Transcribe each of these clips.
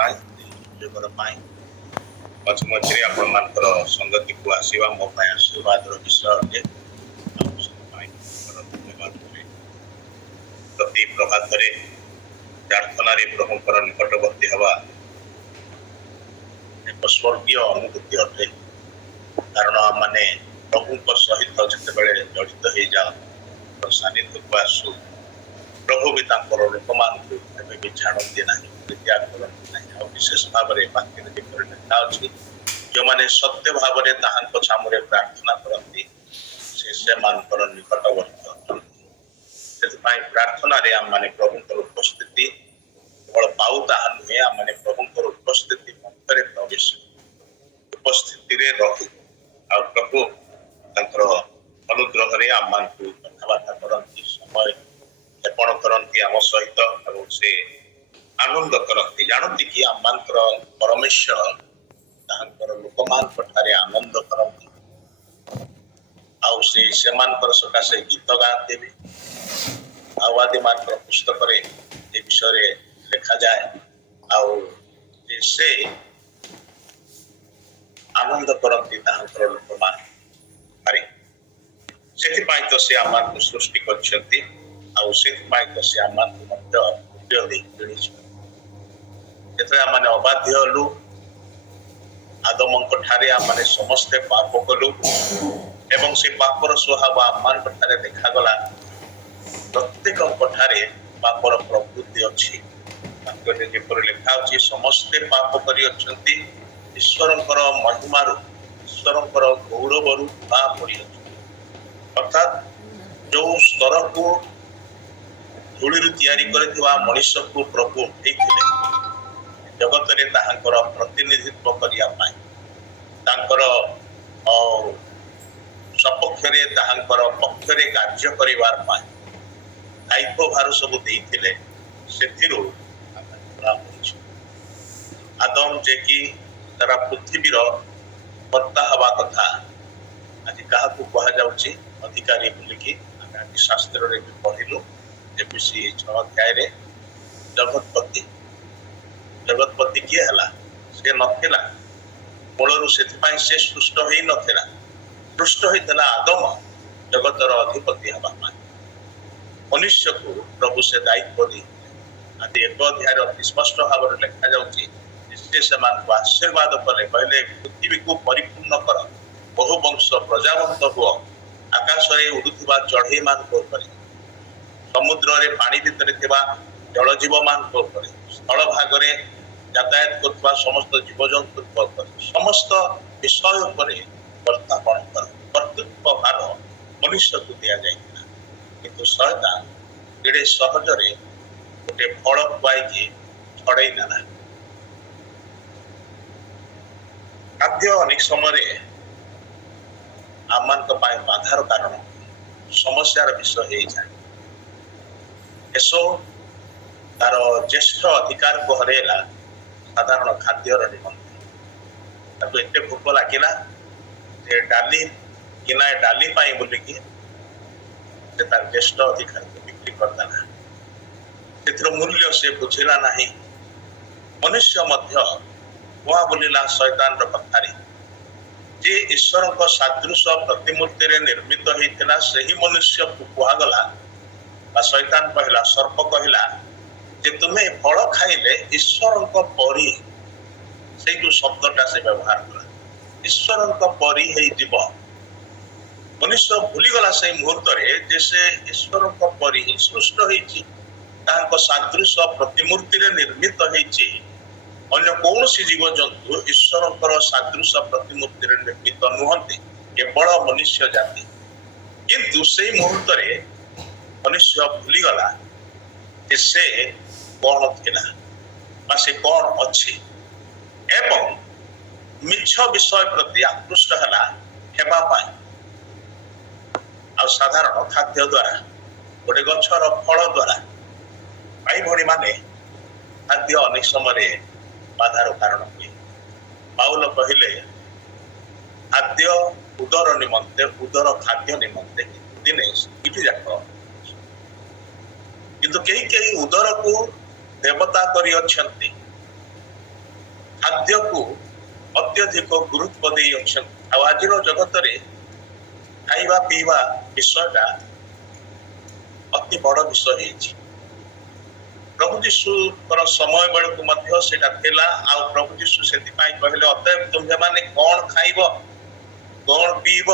जनाए सुयोगर पाई मझे मझे आपणमानकर संगति को आसवा मो आशीर्वाद विषय अटे धन्यवाद प्रति प्रभात प्रार्थना प्रभुंर निकटवर्ती हवा एक स्वर्गीय अनुभूति अटे कारण आम मैंने प्रभु सहित जिते जड़ित हो जाओ सानिध्य को आसू प्रभु भी लोक मान भी छाड़ती ना त्याग करती ना विशेष भाव में बाक्य लिखा अच्छी जो मैंने सत्य भाव में सामने प्रार्थना करती से निकटवर्ती से प्रार्थना आम मैंने प्रभु उपस्थिति केवल पाऊ ताहा नुहे आम मैंने प्रभु उपस्थिति मध्य प्रवेश उपस्थिति रहू आ प्रभु अनुग्रह आम मान कथबार्ता करती समय यापन करती आम सहित से आनंद करती जानती कि आम परमेश्वर लोक मान आनंद करती सकाशे गीत गाते भी आवादी मान पुस्तक विषय लिखा जाए से आनंद करती लोक मान से तो से आम को सृष्टि करछंती तो से आम मैंने अबाध्य हलु आदम आम समस्ते पाप कलु एवं से पापर स्वभाव आम देखागला प्रत्येक पापर प्रवृत्ति अच्छी लिखा अच्छी समस्ते पाप कर ईश्वर महिमारू ईश्वर गौरव पड़ी अर्थात जो स्तर को धूली या मनीष को प्रभु उठे जगत में प्रतिनिधित्व करने सपक्ष पक्ष कार्य कर दायित्व भार सब देते आदम जे कि तारा पृथ्वीर कर्ता हवा कथा आज क्या कहुच्छी अधिकारी बोलिकी आम शास्त्र भी पढ़िलु एबीसी 6 अध्याय जगतपति जगतपति किए है से नथिला मूलरू से सृष्ट हो नथिला सृष्ट होता आदम जगतर अधिपति हवा मनुष्य को प्रभु से दायित्व दी आज 1 अध्याय अति स्पष्ट भाव में लिखा जाउछि से आशीर्वाद कले कहले पृथ्वी को परिपूर्ण कर बहु वंश प्रजावंत हुआ आकाश में उड़ुवा चढ़ई मान समुद्र रे पानी भितर जलजीव मान स्थल भाग में यातायात कर समस्त जीवजंतु समस्त विषय पर प्रस्थापन कर कर्तृत्व भार मनुष्य को दि जाता किंतु शयतान एडे सहजरे गोटे फल खुआई छड़ई नेला खाद्य अनेक समय आम बाधार कारण समस्यार विषय हो जाए एसो तार ज्येष्ठ अधिकार को हरैला साधारण खाद्यर निमंते एत भोक लगिला डाली किनाए डाली बोलिकी तार ज्येष्ठ अधिकार को बिक्री करदेला से मूल्य से बुझिला नहीं मनुष्य मध्य कुआ बोलिला शैतान कथारी जे ईश्वर को सादृश प्रतिमूर्ति रे निर्मित होता से ही मनुष्य को कुगला शैतान कहला सर्प कहला जे तुम्हें फल खाइले ईश्वर परी से जो शब्दटा से व्यवहार कला ईश्वर परी जीव मनुष्य भूलीगला से मुहूर्त जे से ईश्वर परी सृष्ट होती सादृश प्रतिमूर्ति रे निर्मित होती अन्य कौन सी जीव जंतु ईश्वर सादृश प्रतिमूर्ति रे निर्मित नुहंती केवल मनुष्य जाति किंतु से मुहूर्त मनुष्य भूलीगला से कौन थिला से कौन अच्छी एवं मिछ विषय प्रति आकृष्ट है साधारण खाद्य द्वारा गोटे गछर फल द्वारा भाई भणी माने खाद्य अनेक समय बाधार कारण हुए पाउल कहले खाद्य उदर निमंते उदर खाद्य निमंते दिने इटी जाक किंतु कई उदर को देवता करी अछंती खाद्य को अत्यधिक गुरुत्व दे आज जगत रे खाइबा पीवा विषयटा अति बड़ विषय है। प्रभु जीशु समय बेलू से प्रभु जीशु से कहले अतएव तुम्हें माने कौन खाइब कौन पीब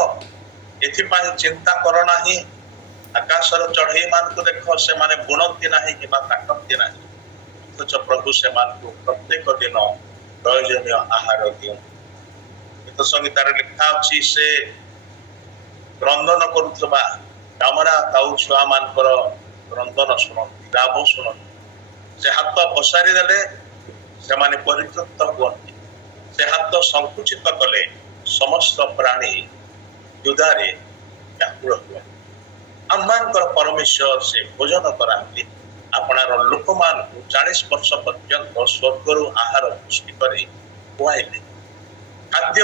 एथिपाई चिंता कर ना। आकाशर चढ़ई मान को देख से माने बुणती ना कि काटती ना अथच प्रभु से प्रत्येक दिन प्रयोजन आहार दियो। गीत संगीतार लिखा अच्छी से क्रंदन करुवा डामरा ताऊ छुआ मानकर क्रंदन शुणती राब शुणती से हाथ पसारी देले से माने परितृप्त हुअन्ति से हाथ संकुचित कले समस्त प्राणी युद्धारे व्याकुल हुए। आममानकर परमेश्वर से भोजन करांति आपणार लोक मान 40 वर्ष पर्यंत स्वर्गर आहार पुष्टि करे खुआइले। खाद्य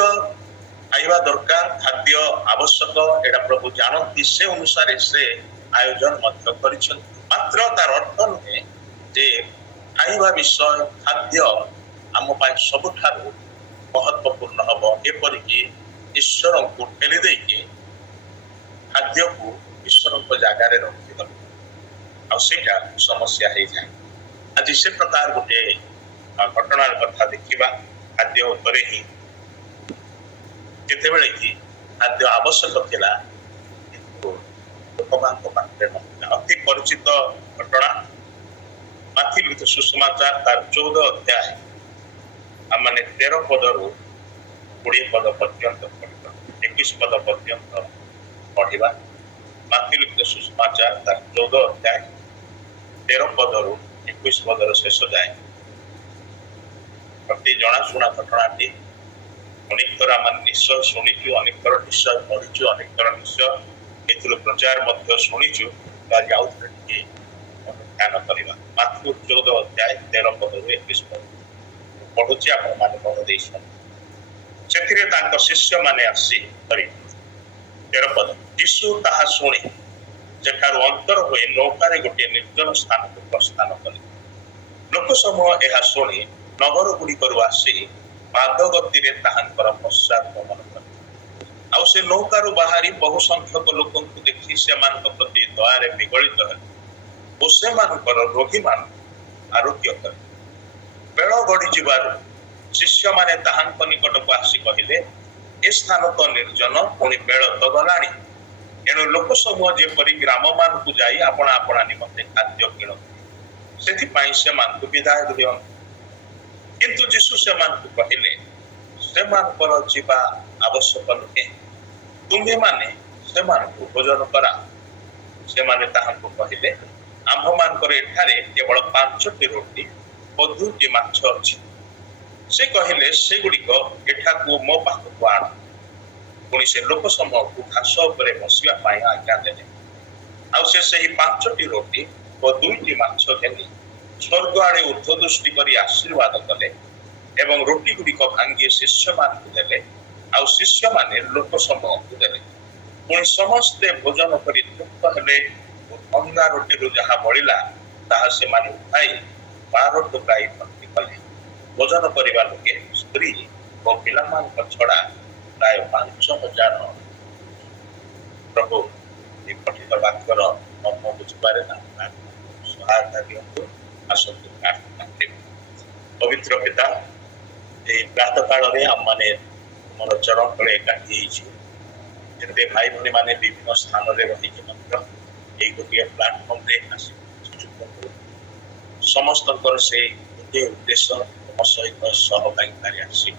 खाइबा दरकार खाद्य आवश्यक एटा प्रभु जानती से अनुसार से आयोजन मध्य करिसंति। मात्र तार अर्थ नुहे जे खाइबा विषय खाद्य आम पाई सबुठारु महत्वपूर्ण हब एपरिक ईश्वर को ठेली देके खाद्य को ईश्वर को जगार रखिद आटा समस्या हो जाए। आज से प्रकार गोटे घटनार कथा देखा खाद्य उपर ही केतेबेले कि खाद्य आवश्यक थिला किंतु लोकमान पाखे नथिला। अति परिचित घटना माथी लिखित सुसमाचार तार 14 अध्याय आम माने 13 पदरु 20 पद पर्यंत 21 पद पर्यंत पढ़िबा। माथी लिखित सुसमाचार तार 14 अध्याय 13 पदरु 21 पदर शेष जाए अति जनाशुना घटनाटी अनेक थर आम निश्चय शुणीचु अनेक थर निश्चय पढ़ीचु अनेक थर निश्चय एथुर प्रचार मध्य शुणीचु आज आउ थे ध्यान करवा। माथी 14 अध्याय 13 पदरु 21 पद पढ़ुची आपण माने मन देई सुन। सेथिरे तांको शिष्य माने आसी करी 13 पद यीशु ताहा शुणी जेठार अंतर होई नौकारे गोटे निर्जन स्थान को प्रस्थान कले। लोक समूह यह शुणी नगर गुड़िकर आसी पादगति ताहांकर पश्चात गमन कले। आउ से नौकारु बाहरी बहु संख्यक लोक देखि सेमानक प्रति दयारे विगलित हेले ओ सेमानकर रोगी मान आरोग्य कले। बेल गड़ी जिबारु शिष्य माने ताहांक निकट को आसी कहिले ए स्थान तो निर्जन पुणी बेल तो गलाणी एणु लोक समूह जेपरी ग्राम मान को जाई आपणा आपणा निमंते खाद्य किणती सेथिपाई सेमानकु विदाय दियन। किंतु जीशु सेमानकु कहिले सेमानकर जीवा आवश्यक नुहे तुम्हें माने सेमानकु भोजन करा। सेमाने ताहांकु कहिले आम्भ मानकर एठारे केवल 5टी रोटी और 2टी माछ अछि। से कहिले से गुड़िक एठाकु मो पाखकु आण। पुणी से लोक समूह को घास उपरे बसिया पाई आज्ञा देले। आउ से सही 5टी रोटी और 2टी माछ घेनी स्वर्ग आड़े ऊर्ध्व दृष्टि करी आशीर्वाद कले एवं रोटी गुड़िक भांगी शिष्य मान को देले। आउ शिष्य माने लोक समूह को देले। पुणी समस्ते भोजन करी तृप्त हेले। भंगा रोटी जहा बलिला ताहा से माने उठाई 12 टुकड़ाई भर्ती कले। भोजन करिबा लोके स्त्री और पिला मान छड़ा प्राय 5000। प्रभु ये पठित वाक्यर मर्म बुझिपारे ना सहायता दियंतु आसतु प्रार्थना करिबा। पवित्र पिता ए प्रातः काल रे हम माने मोर चरण तले एकाठी हिची जेते भाई भनी माने विभिन्न स्थान रे रही कि मात्र ए गोटे प्लेटफॉर्म रे आसी समस्तकर से गोटे उद्देश्य तुम सहित सहभागितारे आसी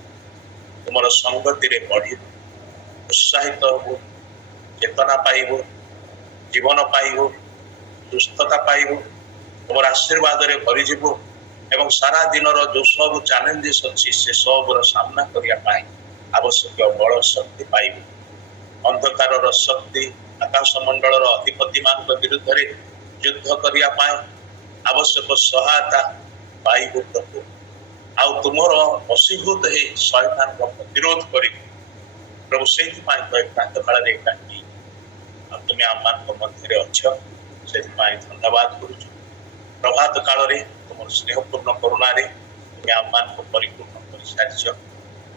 तुमर संगति रे बढ़ी उत्साहित हो चेतना पाइब जीवन पाइब सुस्थता पाइब तुम आशीर्वाद रे भरी जीव एवं सारा दिन जो सब चैलेंजेस अच्छी से सब सामना करने आवश्यक बल शक्ति पाइब। अंधकार शक्ति आकाश मंडल अधिपति मान विरुद्ध रे युद्ध करने आवश्यक सहायता पाइब प्रभु। आउ तुमर वशीभूत है शैतान को प्रतिरोध कर प्रभु से प्रात काल तुम्हें आम मध्य अच्छ से धन्यवाद करुच। प्रभात काल तुम स्नेहपूर्ण करुणा তুমি ଆମମାନଙ୍କୁ ପରିପୂର୍ଣ୍ଣ କରିସାରିଛ।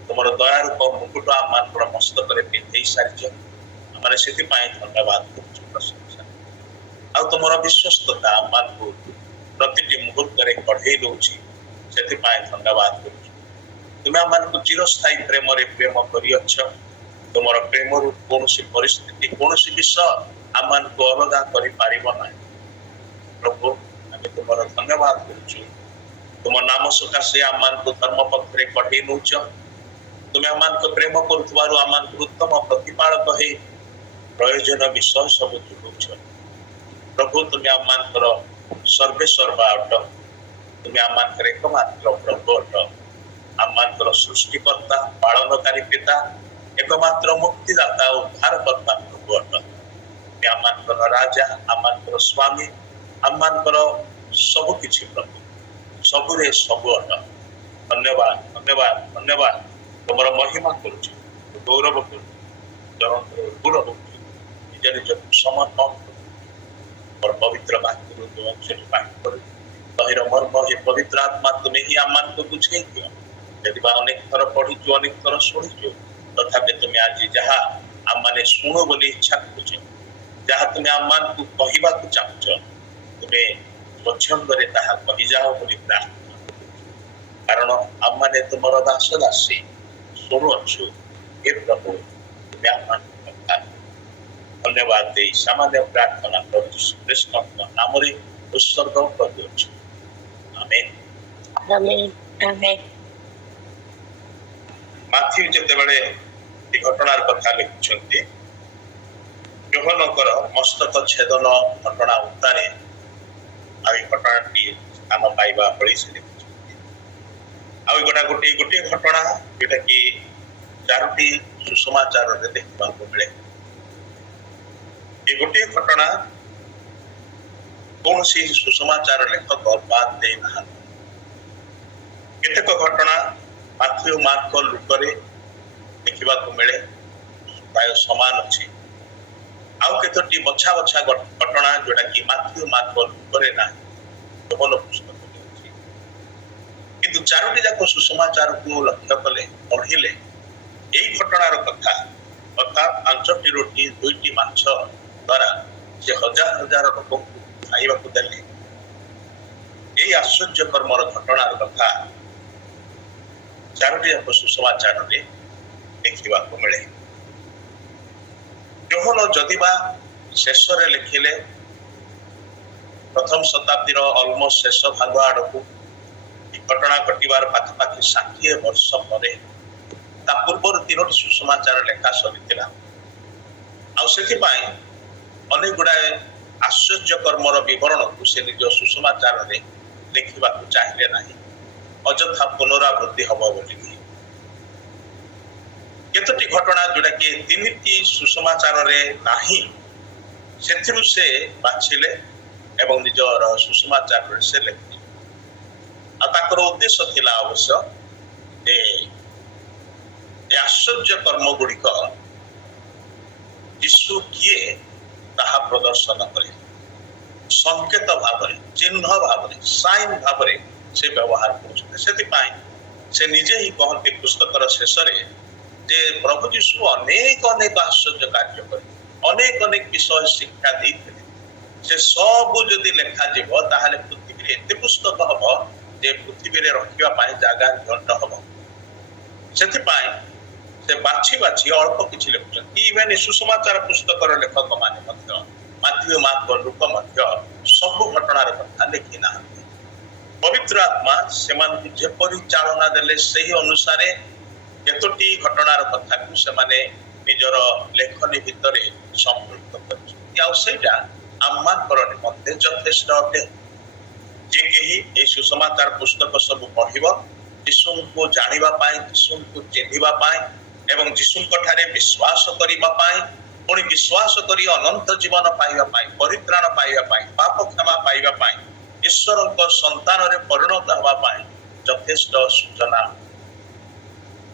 ତୁମର ଦୟା ରୂପ ମୁକୁଟ ଆମମାନଙ୍କର ମସ୍ତକରେ ପିନ୍ଧେଇ ସାରିଛ। ଆମେ ସେଥିପାଇଁ ଧନ୍ୟବାଦ କରୁଛୁ, ପ୍ରଶଂସା। ଆଉ ତୁମର ବିଶ୍ୱସ୍ତତା ଆମମାନଙ୍କୁ ପ୍ରତିଟି ମୁହୂର୍ତ୍ତରେ କଢ଼େଇ ଦଉଛି, ସେଥିପାଇଁ ଧନ୍ୟବାଦ କରୁଛୁ। ତୁମେ ଆମମାନଙ୍କୁ ଚିରସ୍ଥାୟୀ ପ୍ରେମରେ ପ୍ରେମ କରିଅଛ। ତୁମର ପ୍ରେମରୁ କୌଣସି ପରିସ୍ଥିତି, କୌଣସି ବିଷୟ ଆମମାନଙ୍କୁ ଅଲଗା କରିପାରିବ ନାହିଁ। ପ୍ରଭୁ, ଆମେ ତୁମର ଧନ୍ୟବାଦ କରୁଛୁ। ତୁମ ନାମ ସକାଶେ ଆମମାନଙ୍କୁ ଧର୍ମ ପଥରେ କଢ଼େଇ ନେଉଛ। ତୁମେ ଆମମାନଙ୍କୁ ପ୍ରେମ କରୁଥିବାରୁ ଆମମାନଙ୍କୁ ଉତ୍ତମ ପ୍ରତିପାଳକ ହେଇ ପ୍ରୟୋଜନ ବିଷୟ ସବୁ ଯୋଗାଉଛ। ପ୍ରଭୁ, ତୁମେ ଆମମାନଙ୍କର ସର୍ବେସର୍ବା ଅଟ। ତୁମେ ଆମମାନଙ୍କର ଏକମାତ୍ର ପ୍ରଭୁ ଅଟ। ଆମମାନଙ୍କର ସୃଷ୍ଟିକର୍ତ୍ତା, ପାଳନକାରୀ ପିତା, ଏକମାତ୍ର ମୁକ୍ତିଦାତା, ଉଦ୍ଧାରକର୍ତ୍ତା ପ୍ରଭୁ ଅଟ। ତୁମେ ଆମମାନଙ୍କର ରାଜା, ଆମମାନଙ୍କର ସ୍ୱାମୀ, ଆମମାନଙ୍କର ସବୁ କିଛି ପ୍ରଭୁ, ସବୁରେ ସବୁ ଅଟ। ଧନ୍ୟବାଦ, ଧନ୍ୟବାଦ, ଧନ୍ୟବାଦ। ତୁମର ମହିମା କରୁଛୁ, ଗୌରବ କରୁଛୁ, ଜଗତର ଗୌରବ କରୁଛୁ। ନିଜ ନିଜକୁ ସମର୍ପଣ ମୋର ପବିତ୍ର ବାକ୍ୟରୁ ଅଂଶଟି ପାଠ କରୁ। ତହିଁର ମର୍ମ ଏ ପବିତ୍ର ଆତ୍ମା ତୁମେ ହିଁ ଆମମାନଙ୍କୁ ବୁଝେଇ ଦିଅ। ଯଦି ବା ଅନେକ ଥର ପଢିଛୁ, ଅନେକ ଥର ଶୁଣିଛୁ, ତଥାପି ତୁମେ ଆଜି ଯାହା ଆମମାନେ ଶୁଣୁ ବୋଲି ଇଚ୍ଛା କରୁଛ, ଯାହା ତୁମେ ଆମମାନଙ୍କୁ କହିବାକୁ ଚାହୁଁଛ, ତୁମେ ସ୍ୱଚ୍ଛନ୍ଦରେ ତାହା କହିଯାଅ ବୋଲି ପ୍ରାର୍ଥନା କରୁଛୁ। କାରଣ ଆମମାନେ ତୁମର ଦାସ ଦାସୀ ଶୁଣୁଅଛୁ। ହେ ପ୍ରଭୁ, ତୁମେ ଆମମାନଙ୍କୁ କଥା ଧନ୍ୟବାଦ ଦେଇ ସାମାନ୍ୟ ପ୍ରାର୍ଥନା ପ୍ରଭୁ ଯୀଶୁ ଖ୍ରୀଷ୍ଟଙ୍କ ନାମରେ ଉତ୍ସର୍ଗ କରିଅଛୁ। ଆମେନ୍। ଆମେନ୍, ଆମେନ୍। ମାଥ୍ୟୁ ଯେତେବେଳେ ଏ ଘଟଣାର କଥା ଲେଖୁଛନ୍ତି, ଯୋହନଙ୍କର ମସ୍ତକ ଛେଦନ ଘଟଣା ଉତ୍ତାରେ ଆଉ ଏ ଘଟଣାଟି ସ୍ଥାନ ପାଇବା ଭଳି ସେ ଲେଖୁଛନ୍ତି। ଆଉ ଏଗୁଡ଼ା ଗୋଟିଏ ଘଟଣା ଯୋଉଟା କି 4ଟି ସୁସମାଚାରରେ ଦେଖିବାକୁ ମିଳେ। ଏ ଗୋଟିଏ ଘଟଣା କୌଣସି ସୁସମାଚାର ଲେଖକ ବାଦ ଦେଇନାହାନ୍ତି। କେତେକ ଘଟଣା ମାଥ୍ୟୁ, ମାର୍କ, ଲୁକରେ ଦେଖିବାକୁ ମିଳେ, ପ୍ରାୟ ସମାନ ଅଛି। ଆଉ କେତୋଟି ବଛା ବଛା ଘଟଣା ଯୋଉଟା କି ମାଥ୍ୟୁ, ମାର୍କ, ଲୁକରେ ନାହିଁ, ଯୋହନ ପୁସ୍ତକରେ ଅଛି। କିନ୍ତୁ 4ଟି ଯାକ ସୁସମାଚାରକୁ ଲକ୍ଷ୍ୟ କଲେ, ପଢିଲେ ଏଇ ଘଟଣାର କଥା, ଅର୍ଥାତ୍ 5ଟି ରୁଟି 2ଟି ମାଛ ଦ୍ୱାରା ସେ ହଜାର ହଜାର ଲୋକଙ୍କୁ ଖାଇବାକୁ ଦେଲେ, ଏଇ ଆଶ୍ଚର୍ଯ୍ୟ କର୍ମର ଘଟଣାର କଥା 4ଟି ଯାକ ସୁସମାଚାରରେ ଦେଖିବାକୁ ମିଳେ। ଯୋହନ ଯଦିବା ଶେଷରେ ଲେଖିଲେ, ପ୍ରଥମ ଶତାବ୍ଦୀର ଅଲମୋଷ୍ଟ ଶେଷ ଭାଗ ଆଡକୁ, ଏ ଘଟଣା ଘଟିବାର ପାଖାପାଖି 60 ବର୍ଷ ପରେ, ତା ପୂର୍ବରୁ 3ଟି ସୁସମାଚାର ଲେଖା ସରିଥିଲା। ଆଉ ସେଥିପାଇଁ ଅନେକ ଗୁଡାଏ ଆଶ୍ଚର୍ଯ୍ୟ କର୍ମର ବିବରଣକୁ ସେ ନିଜ ସୁସମାଚାରରେ ଲେଖିବାକୁ ଚାହିଁଲେ ନାହିଁ, ଅଯଥା ପୁନରାବୃତ୍ତି ହବ ବୋଲିକି। କେତୋଟି ଘଟଣା ଯୋଉଟା କି 3ଟି ସୁସମାଚାରରେ ନାହିଁ, ସେଥିରୁ ସେ ବାଛିଲେ ଏବଂ ନିଜର ସୁସମାଚାରରେ ସେ ଲେଖିଲେ। ଆଉ ତାଙ୍କର ଉଦ୍ଦେଶ୍ୟ ଥିଲା ଅବଶ୍ୟ ଯେ ଏ ଆଶ୍ଚର୍ଯ୍ୟ କର୍ମ ଗୁଡ଼ିକ ଯୀଶୁ କିଏ ତାହା ପ୍ରଦର୍ଶନ କରେ, ସଂକେତ ଭାବରେ, ଚିହ୍ନ ଭାବରେ, ସାଇନ୍ ଭାବରେ ସେ ବ୍ୟବହାର କରୁଛନ୍ତି। ସେଥିପାଇଁ ସେ ନିଜେ ହିଁ କହନ୍ତି ପୁସ୍ତକର ଶେଷରେ ଯେ ପ୍ରଭୁ ଯୀଶୁ ଅନେକ ଅନେକ ଆଶ୍ଚର୍ଯ୍ୟ କାର୍ଯ୍ୟ କରି ଅନେକ ଅନେକ ବିଷୟ ଶିକ୍ଷା ଦେଇଥିଲେ। ସେ ସବୁ ଯଦି ଲେଖାଯିବ ତାହେଲେ ପୃଥିବୀରେ ଏତେ ପୁସ୍ତକ ହବ ଯେ ପୃଥିବୀରେ ରଖିବା ପାଇଁ ଜାଗା ଖଣ୍ଡ ହବ। ସେଥିପାଇଁ ସେ ବାଛି ବାଛି ଅଳ୍ପ କିଛି ଲେଖୁଛନ୍ତି। ଇଭେନ୍ ସୁସମାଚାର ପୁସ୍ତକର ଲେଖକ ମାନେ ମଧ୍ୟ, ମାଥ୍ୟୁ, ମାର୍କ, ଲୁକ ମଧ୍ୟ ସବୁ ଘଟଣାର କଥା ଲେଖି ନାହାନ୍ତି। ପବିତ୍ର ଆତ୍ମା ସେମାନଙ୍କୁ ଯେପରି ଚାଳନା ଦେଲେ, ସେହି ଅନୁସାରେ କେତୋଟି ଘଟଣାର କଥାକୁ ସେମାନେ ନିଜର ଲେଖନୀ ଭିତରେ ସମ୍ପୃକ୍ତ କରିଛନ୍ତି। ଆଉ ସେଇଟା ଆମମାନଙ୍କର ନିମନ୍ତେ ଯଥେଷ୍ଟ ଅଟେ। ଯେ କେହି এই ସୁସମାଚାର ପୁସ୍ତକ ସବୁ ପଢିବ, ଯୀଶୁଙ୍କୁ ଜାଣିବା ପାଇଁ, ଯୀଶୁଙ୍କୁ ଚିହ୍ନିବା ପାଇଁ ଏବଂ ଯୀଶୁଙ୍କ ଠାରେ ବିଶ୍ୱାସ କରିବା ପାଇଁ, ପୁଣି ବିଶ୍ୱାସ କରି ଅନନ୍ତ ଜୀବନ ପାଇବା ପାଇଁ, ପରିତ୍ରାଣ ପାଇବା ପାଇଁ, ପାପ କ୍ଷମା ପାଇବା ପାଇଁ, ଈଶ୍ୱରଙ୍କ ସନ୍ତାନରେ ପରିଣତ ହେବା ପାଇଁ ଯଥେଷ୍ଟ ସୂଚନା।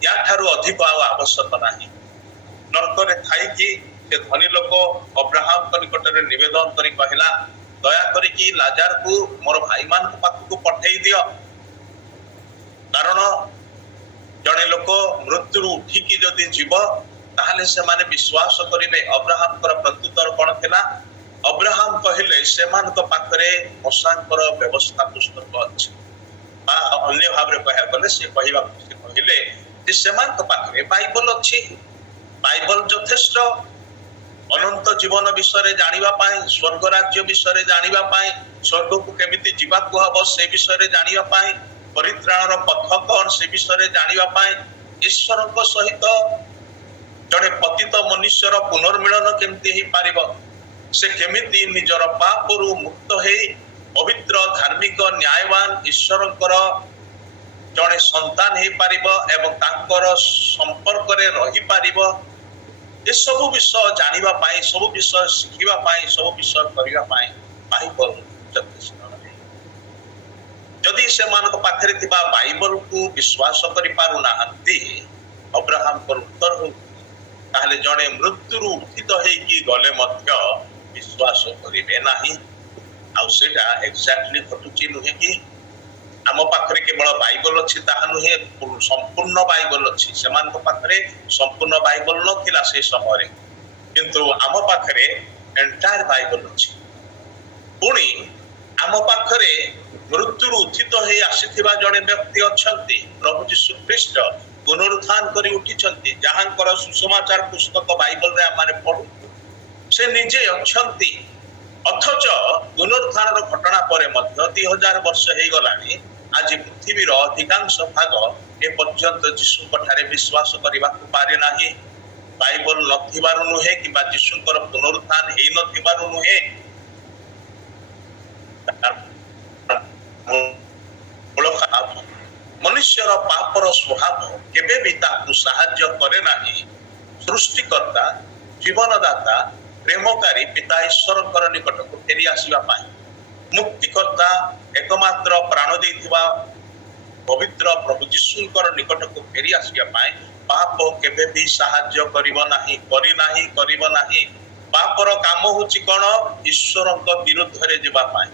ୟାଠାରୁ ଅଧିକ ଆଉ ଆବଶ୍ୟକ ନାହିଁ। ନର୍କରେ ଥାଇକି ସେ ଧନୀ ଲୋକ ଅବ୍ରାହମଙ୍କ ନିକଟରେ ନିବେଦନ କରି କହିଲା, ଦୟା କରିକି ଲାଜାରକୁ ମୋର ଭାଇମାନଙ୍କ ପାଖକୁ ପଠେଇ ଦିଅ, କାରଣ ଜଣେ ଲୋକ ମୃତ୍ୟୁରୁ ଉଠିକି ଯଦି ଯିବ ତାହେଲେ ସେମାନେ ବିଶ୍ୱାସ କରିବେ। ଅବ୍ରାହମଙ୍କର ପ୍ରତ୍ୟୁତ୍ତର କଣ ଥିଲା? ଅବ୍ରାହମ କହିଲେ ସେମାନଙ୍କ ପାଖରେ ମୂଷାଙ୍କର ବ୍ୟବସ୍ଥା ପୁସ୍ତକ ଅଛି, ବା ଅନ୍ୟ ଭାବରେ କହିବାକୁ ଗଲେ ସେ କହିଲେ ଯେ ସେମାନଙ୍କ ପାଖରେ ବାଇବଲ ଅଛି। ବାଇବଲ ଯଥେଷ୍ଟ ଅନନ୍ତ ଜୀବନ ବିଷୟରେ ଜାଣିବା ପାଇଁ, ସ୍ୱର୍ଗ ରାଜ୍ୟ ବିଷୟରେ ଜାଣିବା ପାଇଁ, ସ୍ୱର୍ଗକୁ କେମିତି ଯିବାକୁ ହବ ସେ ବିଷୟରେ ଜାଣିବା ପାଇଁ, ପରିତ୍ରାଣର ପଥ କଣ ସେ ବିଷୟରେ ଜାଣିବା ପାଇଁ, ଈଶ୍ୱରଙ୍କ ସହିତ ଜଣେ ପତିତ ମନୁଷ୍ୟର ପୁନର୍ମିଳନ କେମିତି ହେଇପାରିବ, ସେ କେମିତି ନିଜର ପାପରୁ ମୁକ୍ତ ହେଇ ପବିତ୍ର ଧାର୍ମିକ ନ୍ୟାୟବାନ ଈଶ୍ୱରଙ୍କର ଜଣେ ସନ୍ତାନ ହେଇପାରିବ ଏବଂ ତାଙ୍କର ସମ୍ପର୍କରେ ରହିପାରିବ, ଏସବୁ ବିଷୟ ଜାଣିବା ପାଇଁ, ସବୁ ବିଷୟ ଶିଖିବା ପାଇଁ, ସବୁ ବିଷୟ କରିବା ପାଇଁ ବାଇବଲ ଯଥେଷ୍ଟ। ଯଦି ସେମାନଙ୍କ ପାଖରେ ଥିବା ବାଇବଲକୁ ବିଶ୍ୱାସ କରିପାରୁନାହାନ୍ତି, ଅବ୍ରାହମଙ୍କର ଉତ୍ତର ହେଉଛି ତାହେଲେ ଜଣେ ମୃତ୍ୟୁରୁ ଉତ୍ଥିତ ହେଇକି ଗଲେ ମଧ୍ୟ ବିଶ୍ୱାସ କରିବେ ନାହିଁ। ଆଉ ସେଇଟା ଏକ୍ଜାକ୍ଟଲି ଘଟୁଛି ନୁହେଁ କି? ଆମ ପାଖରେ କେବଳ ବାଇବଲ ଅଛି ତାହା ନୁହେଁ, ସମ୍ପୂର୍ଣ୍ଣ ବାଇବଲ ଅଛି। ସେମାନଙ୍କ ପାଖରେ ସମ୍ପୂର୍ଣ୍ଣ ବାଇବଲ ନଥିଲା ସେ ସମୟରେ, କିନ୍ତୁ ଆମ ପାଖରେ ଏଣ୍ଟାୟାର ବାଇବଲ ଅଛି। ପୁଣି ଆମ ପାଖରେ ମୃତ୍ୟୁରୁ ଉତ୍ଥିତ ହେଇ ଆସିଥିବା ଜଣେ ବ୍ୟକ୍ତି ଅଛନ୍ତି, ପ୍ରଭୁ ଯୀଶୁ ଖ୍ରୀଷ୍ଟ ପୁନରୁତ୍ଥାନ କରି ଉଠିଛନ୍ତି, ଯାହାଙ୍କର ସୁସମାଚାର ପୁସ୍ତକ ବାଇବଲରେ ଆମେ ପଢୁ। ସେ ନିଜେ ଅଛନ୍ତି, ଅଥଚ ପୁନରୁତ୍ଥାନର ଘଟଣା ପରେ ମଧ୍ୟ 2000 ବର୍ଷ ହେଇଗଲାଣି, ଆଜି ପୃଥିବୀର ଅଧିକାଂଶ ଭାଗ ଏପର୍ଯ୍ୟନ୍ତ ଯୀଶୁଙ୍କ ଠାରେ ବିଶ୍ୱାସ କରିବାକୁ ପାରେ ନାହିଁ। ବାଇବଲ ନଥିବାରୁ ନୁହେଁ କିମ୍ବା ଯୀଶୁଙ୍କର ପୁନରୁତ୍ଥାନ ହେଇନଥିବାରୁ ନୁହେଁ, ମନୁଷ୍ୟର ପାପର ସ୍ୱଭାବ କେବେ ବି ତାକୁ ସାହାଯ୍ୟ କରେ ନାହିଁ ସୃଷ୍ଟିକର୍ତ୍ତା, ଜୀବନଦାତା, ପ୍ରେମକାରୀ ପିତା ଈଶ୍ୱରଙ୍କର ନିକଟକୁ ଫେରି ଆସିବା ପାଇଁ। ମୁକ୍ତିକର୍ତ୍ତା, ଏକମାତ୍ର ପ୍ରାଣ ଦେଇଥିବା ପବିତ୍ର ପ୍ରଭୁ ଯୀଶୁଙ୍କର ନିକଟକୁ ଫେରି ଆସିବା ପାଇଁ ପାପ କେବେ ବି ସାହାଯ୍ୟ କରିବ ନାହିଁ, କରିନାହିଁ, କରିବ ନାହିଁ। ପାପର କାମ ହଉଛି କଣ? ଈଶ୍ୱରଙ୍କ ବିରୁଦ୍ଧରେ ଯିବା ପାଇଁ।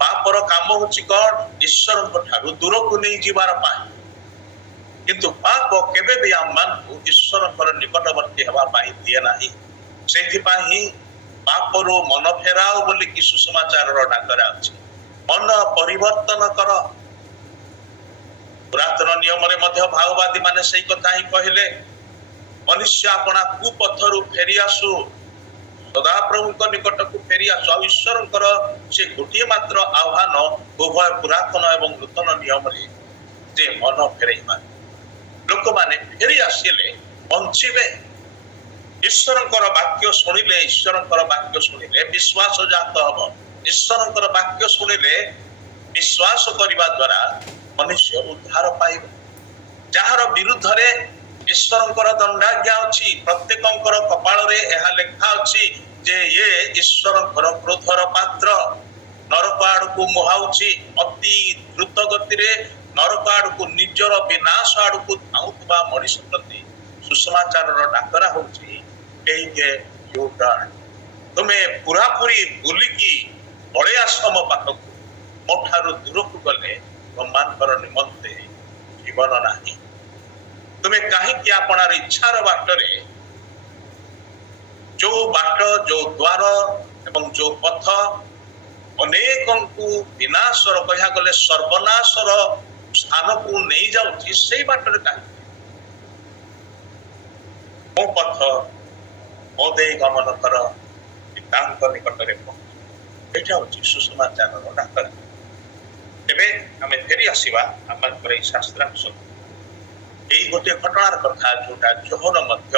ପାପର କାମ ହଉଛି କଣ? ଈଶ୍ୱରଙ୍କ ଠାରୁ ଦୂରକୁ ନେଇ ଯିବାର ପାଇଁ। କିନ୍ତୁ ପାପ କେବେ ବି ଆମମାନଙ୍କୁ ଈଶ୍ୱରଙ୍କର ନିକଟବର୍ତ୍ତୀ ହେବା ପାଇଁ ଦିଏ ନାହିଁ। ସେଥିପାଇଁ ହିଁ ପାପରୁ ମନ ଫେରାଅ ବୋଲିକି ସୁସମାଚାରର ଡାକରା ଅଛି। ମନ ପରିବର୍ତ୍ତନ କର। ପୁରାତନ ନିୟମରେ ମଧ୍ୟ ମାଓବାଦୀ ମାନେ ସେଇ କଥା ହିଁ କହିଲେ, ମନୁଷ୍ୟ ଆପଣା କୁପଥରୁ ଫେରି ଆସୁ, ସଦାପ୍ରଭୁଙ୍କ ନିକଟକୁ ଫେରି ଆସୁ। ଆଉ ଈଶ୍ୱରଙ୍କର ସେ ଗୋଟିଏ ମାତ୍ର ଆହ୍ୱାନ ଉଭୟ ପୁରାତନ ଏବଂ ନୂତନ ନିୟମରେ ଯେ ମନ ଫେରାଇବା। ଲୋକମାନେ ଫେରି ଆସିଲେ ବଞ୍ଚିବେ। ଈଶ୍ୱରଙ୍କର ବାକ୍ୟ ଶୁଣିଲେ, ଈଶ୍ୱରଙ୍କର ବାକ୍ୟ ଶୁଣିଲେ ବିଶ୍ୱାସ ଜାତ ହବ। ଈଶ୍ୱରଙ୍କର ବାକ୍ୟ ଶୁଣିଲେ ବିଶ୍ୱାସ କରିବା ଦ୍ୱାରା ମନୁଷ୍ୟ ଉଦ୍ଧାର ପାଇବ। ଯାହାର ବିରୁଦ୍ଧରେ ଈଶ୍ୱରଙ୍କର ଦଣ୍ଡାଜ୍ଞା ଅଛି, ପ୍ରତ୍ୟେକଙ୍କର କପାଳରେ ଏହା ଲେଖା ଅଛି ଯେ ଇଏ ଈଶ୍ୱରଙ୍କର କ୍ରୋଧର ପାତ୍ର, ନରକ ଆଡକୁ ମୁହାଉଛି, ଅତି ଦ୍ରୁତ ଗତିରେ ନରକ ଆଡକୁ, ନିଜର ବିନାଶ ଆଡକୁ ଧାଉଁଥିବା ମଣିଷ ପ୍ରତି ସୁସମାଚାରର ଡାକରା ହଉଛି ତୁମେ ପୁରାପୁରି ବୁଲିକି ପଳେଇ ଆସ ମୋ ପାଖକୁ। ମୋ ଠାରୁ ଦୂରକୁ ଗଲେ ତୁମମାନଙ୍କର ନିମନ୍ତେ ଜୀବନ ନାହିଁ। ତୁମେ କାହିଁକି ଆପଣାର ଇଚ୍ଛାର ବାଟରେ, ଯୋଉ ବାଟ, ଯୋଉ ଦ୍ୱାର ଏବଂ ଯୋଉ ପଥ ଅନେକଙ୍କୁ ବିନାଶର, କହିବାକୁ ଗଲେ ସର୍ବନାଶର ସ୍ଥାନକୁ ନେଇଯାଉଛି, ସେଇ ବାଟରେ କାହିଁକି? ମୋ ପଥ ମୋ ଦେଇ ଗମନ କର, ପିତାଙ୍କ ନିକଟରେ ପହଞ୍ଚ। ଏଇଟା ହଉଛି ସୁସମାଚାରର ଡାକରା। ଏବେ ଆମେ ଫେରି ଆସିବା ଆମମାନଙ୍କର ଏଇ ଶାସ୍ତ୍ରାଂଶ। ଏଇ ଗୋଟିଏ ଘଟଣାର କଥା, ଯୋଉଟା ଯୋହନ ମଧ୍ୟ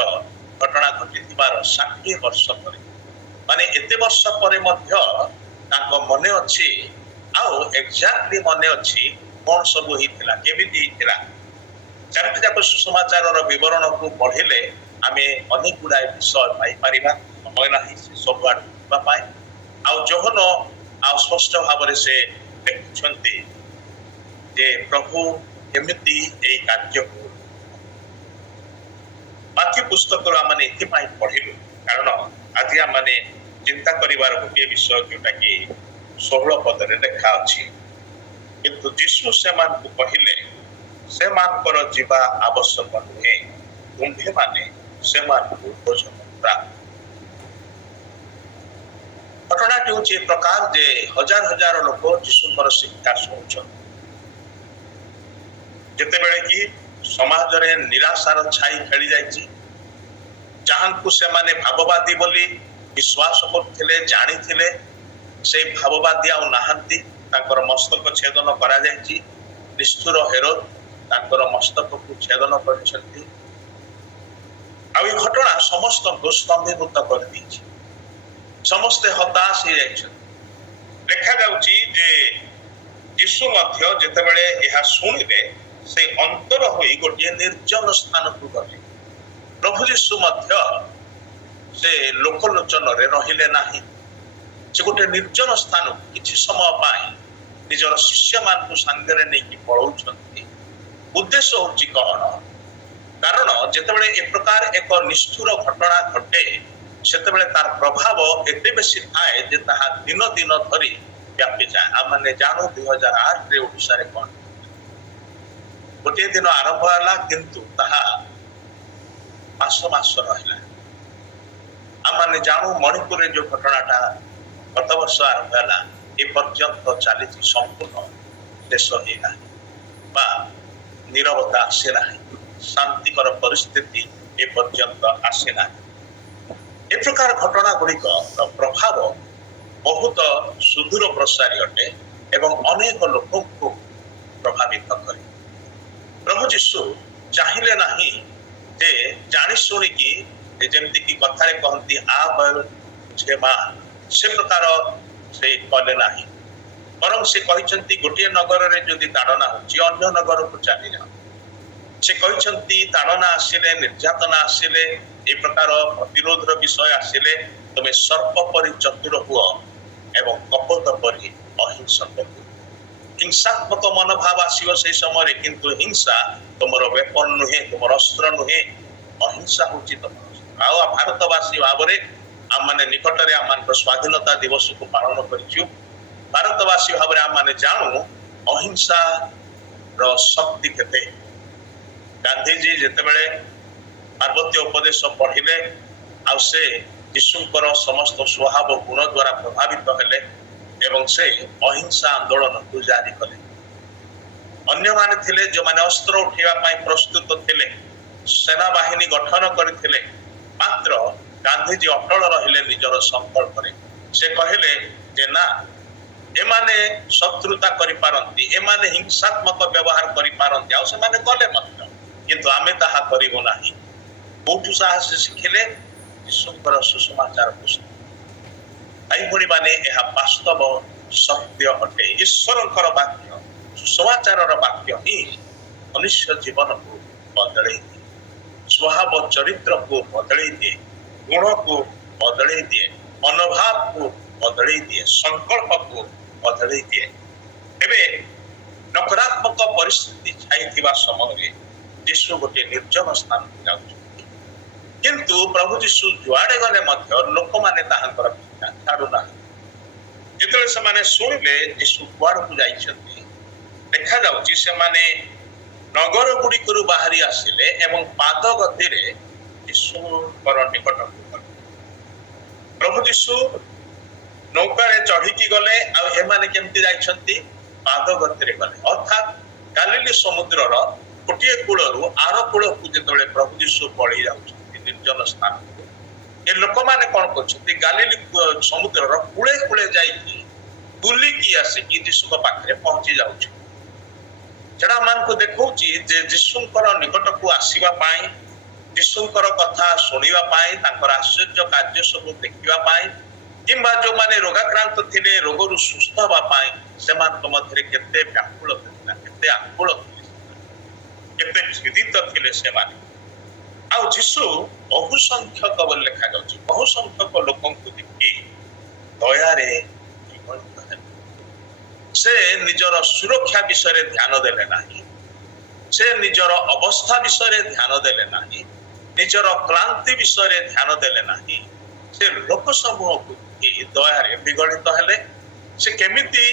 ଘଟଣା ଘଟିଥିବାର 60 ବର୍ଷ ପରେ, ମାନେ ଏତେ ବର୍ଷ ପରେ ମଧ୍ୟ ତାଙ୍କ ମନେ ଅଛି, ଆଉ ଏକ୍ଜାକ୍ଟଲି ମନେ ଅଛି କଣ ସବୁ ହେଇଥିଲା, କେମିତି ହେଇଥିଲା। ଚାରିଟି ଯାକ ସୁସମାଚାରର ବିବରଣକୁ ପଢିଲେ ଆମେ ଅନେକ ଗୁଡାଏ ବିଷୟ ପାଇପାରିବା, ସମୟ ନାହିଁ ସେ ସବୁଆଡେ ଯିବା ପାଇଁ। ଆଉ ଯୋହନ ଆଉ ସ୍ପଷ୍ଟ ଭାବରେ ସେ ଦେଖୁଛନ୍ତି ଯେ ପ୍ରଭୁ କେମିତି ଏଇ କାର୍ଯ୍ୟକୁ। ମାଥ୍ୟୁ ପୁସ୍ତକରୁ ଆମେ ଏଥିପାଇଁ ପଢିଲୁ କାରଣ ଆଜି ଆମେ ଚିନ୍ତା କରିବାର ଗୋଟିଏ ବିଷୟ ଯୋଉଟା କି 16 ପଦରେ ଲେଖା ଅଛି, କିନ୍ତୁ ଯୀଶୁ ସେମାନଙ୍କୁ କହିଲେ, ସେମାନଙ୍କର ଯିବା ଆବଶ୍ୟକ ନୁହେଁ, ତୁମ୍ଭେମାନେ ସେମାନଙ୍କୁ ଭୋଜନ କରା। ଘଟଣାଟି ହେଉଛି ଏ ପ୍ରକାର ଯେ ହଜାର ହଜାର ଲୋକ ଯୀଶୁଙ୍କର ଶିକ୍ଷା ଶୁଣୁଛନ୍ତି। ଯେତେବେଳେ କି ସମାଜରେ ନିରାଶାର ଛାଇ ଖେଳି ଯାଇଛି, ଯାହାଙ୍କୁ ସେମାନେ ଭାବବାଦୀ ବୋଲି ବିଶ୍ୱାସ କରୁଥିଲେ, ଜାଣିଥିଲେ, ସେ ଭାବବାଦୀ ଆଉ ନାହାନ୍ତି। ତାଙ୍କର ମସ୍ତକ ଛେଦନ କରାଯାଇଛି। ନିଷ୍ଠୁର ହେରୋଦ ତାଙ୍କର ମସ୍ତକକୁ ଛେଦନ କରିଛନ୍ତି। ଆଉ ଏ ଘଟଣା ସମସ୍ତଙ୍କୁ ସ୍ତମ୍ଭୀଭୂତ କରିଦେଇଛି। ସମସ୍ତେ ହତାଶ ହେଇଯାଇଛନ୍ତି। ଦେଖାଯାଉଛି ଯେ ଯୀଶୁ ମଧ୍ୟ ଯେତେବେଳେ ଏହା ଶୁଣିଲେ ସେ ଅନ୍ତର ହୋଇ ଗୋଟିଏ ନିର୍ଜନ ସ୍ଥାନକୁ ଗଲେ। ପ୍ରଭୁ ଯୀଶୁ ମଧ୍ୟ ସେ ଲୋକଲୋଚନରେ ରହିଲେ ନାହିଁ। ସେ ଗୋଟେ ନିର୍ଜନ ସ୍ଥାନକୁ କିଛି ସମୟ ପାଇଁ ନିଜର ଶିଷ୍ୟମାନଙ୍କୁ ସାଙ୍ଗରେ ନେଇକି ପଳଉଛନ୍ତି। ଉଦ୍ଦେଶ୍ୟ ହେଉଛି କଣ? କାରଣ ଯେତେବେଳେ ଏ ପ୍ରକାର ଏକ ନିଷ୍ଠୁର ଘଟଣା ଘଟେ, ସେତେବେଳେ ତାର ପ୍ରଭାବ ଏତେ ବେଶୀ ଥାଏ ଯେ ତାହା ଦିନ ଦିନ ଧରି ବ୍ୟାପିଯାଏ। ଆମେ ଜାଣୁ 2008ରେ ଓଡ଼ିଶାରେ କଣ ଗୋଟିଏ ଦିନ ଆରମ୍ଭ ହେଲା, କିନ୍ତୁ ତାହା ମାସ ମାସ ରହିଲା। ଆମେ ଜାଣୁ ମଣିପୁରରେ ଯୋଉ ଘଟଣାଟା ଗତ ବର୍ଷ ଆରମ୍ଭ ହେଲା, ଏ ପର୍ଯ୍ୟନ୍ତ ଚାଲିଛି, ସମ୍ପୂର୍ଣ୍ଣ ଶେଷ ହେଇନାହିଁ ବା ନିରବତା ଆସିନାହିଁ। ଶାନ୍ତିକର ପରିସ୍ଥିତି ଏ ପର୍ଯ୍ୟନ୍ତ ଆସିନାହିଁ। ଏ ପ୍ରକାର ଘଟଣା ଗୁଡ଼ିକର ପ୍ରଭାବ ବହୁତ ସୁଦୂର ପ୍ରସାରୀ ଅଟେ ଏବଂ ଅନେକ ଲୋକଙ୍କୁ ପ୍ରଭାବିତ କରେ। ପ୍ରଭୁ ଯୀଶୁ ଚାହିଁଲେ ନାହିଁ ଯେ ଜାଣି ଶୁଣିକି ଯେମିତିକି କଥାରେ କହନ୍ତି ଆ ବୟ ସେ ମା, ସେ ପ୍ରକାର ସେ କଲେ ନାହିଁ। ବରଂ ସେ କହିଛନ୍ତି ଗୋଟିଏ ନଗରରେ ଯଦି ତାଡ଼ନା ହେଉଛି ଅନ୍ୟ ନଗରକୁ ଚାଲିଯାଅ। ସେ କହିଛନ୍ତି ତାଡ଼ନା ଆସିଲେ, ନିର୍ଯାତନା ଆସିଲେ, ଏ ପ୍ରକାର ପ୍ରତିରୋଧର ବିଷୟ ଆସିଲେ ତୁମେ ସର୍ପ ପରି ଚତୁର ହୁଅ ଏବଂ କପଟ ପରି ଅହିଂସକ ହୁଅ। ହିଂସାତ୍ମକ ମନୋଭାବ ଆସିବ ସେହି ସମୟରେ, କିନ୍ତୁ ହିଂସା ତୁମର ବେପନ ନୁହେଁ, ତୁମର ଅସ୍ତ୍ର ନୁହେଁ। ଅହିଂସା ହେଉଛି ତୁମର ଅସ୍ତ୍ର। ଆଉ ଭାରତବାସୀ ଭାବରେ ଆମମାନେ ନିକଟରେ ଆମମାନଙ୍କର ସ୍ୱାଧୀନତା ଦିବସକୁ ପାଳନ କରିଛୁ। ଭାରତବାସୀ ଭାବରେ ଆମମାନେ ଜାଣୁ ଅହିଂସାର ଶକ୍ତି କେତେ। ଗାନ୍ଧୀଜୀ ଯେତେବେଳେ ପାର୍ବତ୍ୟ ଉପଦେଶ ପଢ଼ିଲେ ଆଉ ସେ ଯୀଶୁଙ୍କର ସମସ୍ତ ସ୍ୱଭାବ ଗୁଣ ଦ୍ୱାରା ପ୍ରଭାବିତ ହେଲେ ଏବଂ ସେ ଅହିଂସା ଆନ୍ଦୋଳନକୁ ଜାରି କଲେ। ଅନ୍ୟମାନେ ଥିଲେ ଯେଉଁମାନେ ଅସ୍ତ୍ର ଉଠାଇବା ପାଇଁ ପ୍ରସ୍ତୁତ ଥିଲେ, ସେନାବାହିନୀ ଗଠନ କରିଥିଲେ, ମାତ୍ର ଗାନ୍ଧୀଜୀ ଅଟଳ ରହିଲେ ନିଜର ସଂକଳ୍ପରେ। ସେ କହିଲେ ଯେ ନା, ଏମାନେ ଶତ୍ରୁତା କରିପାରନ୍ତି, ଏମାନେ ହିଂସାତ୍ମକ ବ୍ୟବହାର କରିପାରନ୍ତି, ଆଉ ସେମାନେ କଲେ ମଧ୍ୟ, କିନ୍ତୁ ଆମେ ତାହା କରିବୁ ନାହିଁ। କୋଉଠୁ ସାହସ ଶିଖିଲେ? ଯୀଶୁଙ୍କର ସୁସମାଚାର ପୁସ୍ତକ। ଏଇଭଳି ମାନେ ଏହା ବାସ୍ତବ ସତ୍ୟ ଅଟେ। ଈଶ୍ୱରଙ୍କର ବାକ୍ୟ, ସୁସମାଚାରର ବାକ୍ୟ ହିଁ ମନୁଷ୍ୟ ଜୀବନକୁ ବଦଳେଇ ଦିଏ, ସ୍ୱଭାବ ଚରିତ୍ରକୁ ବଦଳେଇ ଦିଏ, ଗୁଣକୁ ବଦଳେଇ ଦିଏ, ମନୋଭାବକୁ ବଦଳେଇ ଦିଏ, ସଂକଳ୍ପକୁ ବଦଳେଇ ଦିଏ। ଏବେ ନକାରାତ୍ମକ ପରିସ୍ଥିତି ଛାଇଥିବା ସମୟରେ ଯୀଶୁ ଗୋଟିଏ ନିର୍ଜନ ସ୍ଥାନକୁ ଯାଉଛନ୍ତି, କିନ୍ତୁ ପ୍ରଭୁ ଯୀଶୁ ଯୁଆଡେ ଗଲେ ମଧ୍ୟ ଲୋକମାନେ ତାହାଙ୍କର ପିଛା ଛାଡୁନାହାନ୍ତି। ଯେତେବେଳେ ସେମାନେ ଶୁଣିଲେ ଯୀଶୁ କୁଆଡକୁ ଯାଇଛନ୍ତି, ଦେଖାଯାଉଛି ସେମାନେ ନଗର ଗୁଡ଼ିକରୁ ବାହାରି ଆସିଲେ ଏବଂ ପାଦ ଗତିରେ ଯୀଶୁଙ୍କର ନିକଟକୁ ଗଲେ। ପ୍ରଭୁ ଯୀଶୁ ନୌକାରେ ଚଢିକି ଗଲେ, ଆଉ ଏମାନେ କେମିତି ଯାଇଛନ୍ତି? ପାଦ ଗତିରେ ଗଲେ। ଅର୍ଥାତ୍ ଗାଲିଲି ସମୁଦ୍ରର ଗୋଟିଏ କୂଳରୁ ଆର କୂଳକୁ ଯେତେବେଳେ ପ୍ରଭୁ ଯୀଶୁ ପଳେଇ ଯାଉଛନ୍ତି ନିର୍ଜନ ସ୍ଥାନକୁ, ଏ ଲୋକମାନେ କଣ କରୁଛନ୍ତି? ଗାଲିଲି ସମୁଦ୍ରର କୂଳେ କୂଳେ ଯାଇକି ବୁଲିକି ଆସିକି ଯୀଶୁଙ୍କ ପାଖରେ ପହଞ୍ଚି ଯାଉଛନ୍ତି। ସେଟା ଆମମାନଙ୍କୁ ଦେଖଉଛି ଯେ ଯୀଶୁଙ୍କର ନିକଟକୁ ଆସିବା ପାଇଁ, ଯୀଶୁଙ୍କର କଥା ଶୁଣିବା ପାଇଁ, ତାଙ୍କର ଆଶ୍ଚର୍ଯ୍ୟ କାର୍ଯ୍ୟ ସବୁ ଦେଖିବା ପାଇଁ, କିମ୍ବା ଯେଉଁମାନେ ରୋଗାକ୍ରାନ୍ତ ଥିଲେ ରୋଗରୁ ସୁସ୍ଥ ହେବା ପାଇଁ, ସେମାନଙ୍କ ମଧ୍ୟରେ କେତେ ବ୍ୟାକୁଳ ଥିଲା, କେତେ ଆକୁଳ ଥିଲେ, କେତେ କ୍ଷୁଧିତ ଥିଲେ ସେମାନେ। ଆଉ ଯୀଶୁ ବହୁ ସଂଖ୍ୟକ ବୋଲି ଲେଖାଯାଉଛି, ବହୁ ସଂଖ୍ୟକ ଲୋକଙ୍କୁ ଦେଖି ଦୟାରେ ବିମୋହିତ ହେଲେ। ସେ ନିଜର ସୁରକ୍ଷା ବିଷୟରେ ଧ୍ୟାନ ଦେଲେ ନାହିଁ, ସେ ନିଜର ଅବସ୍ଥା ବିଷୟରେ ଧ୍ୟାନ ଦେଲେ ନାହିଁ, ନିଜର କ୍ଳାନ୍ତି ବିଷୟରେ ଧ୍ୟାନ ଦେଲେ ନାହିଁ। ସେ ଲୋକ ସମୂହକୁ ଦୟାରେ ବିଗଳିତ ହେଲେ। ସେ କେମିତି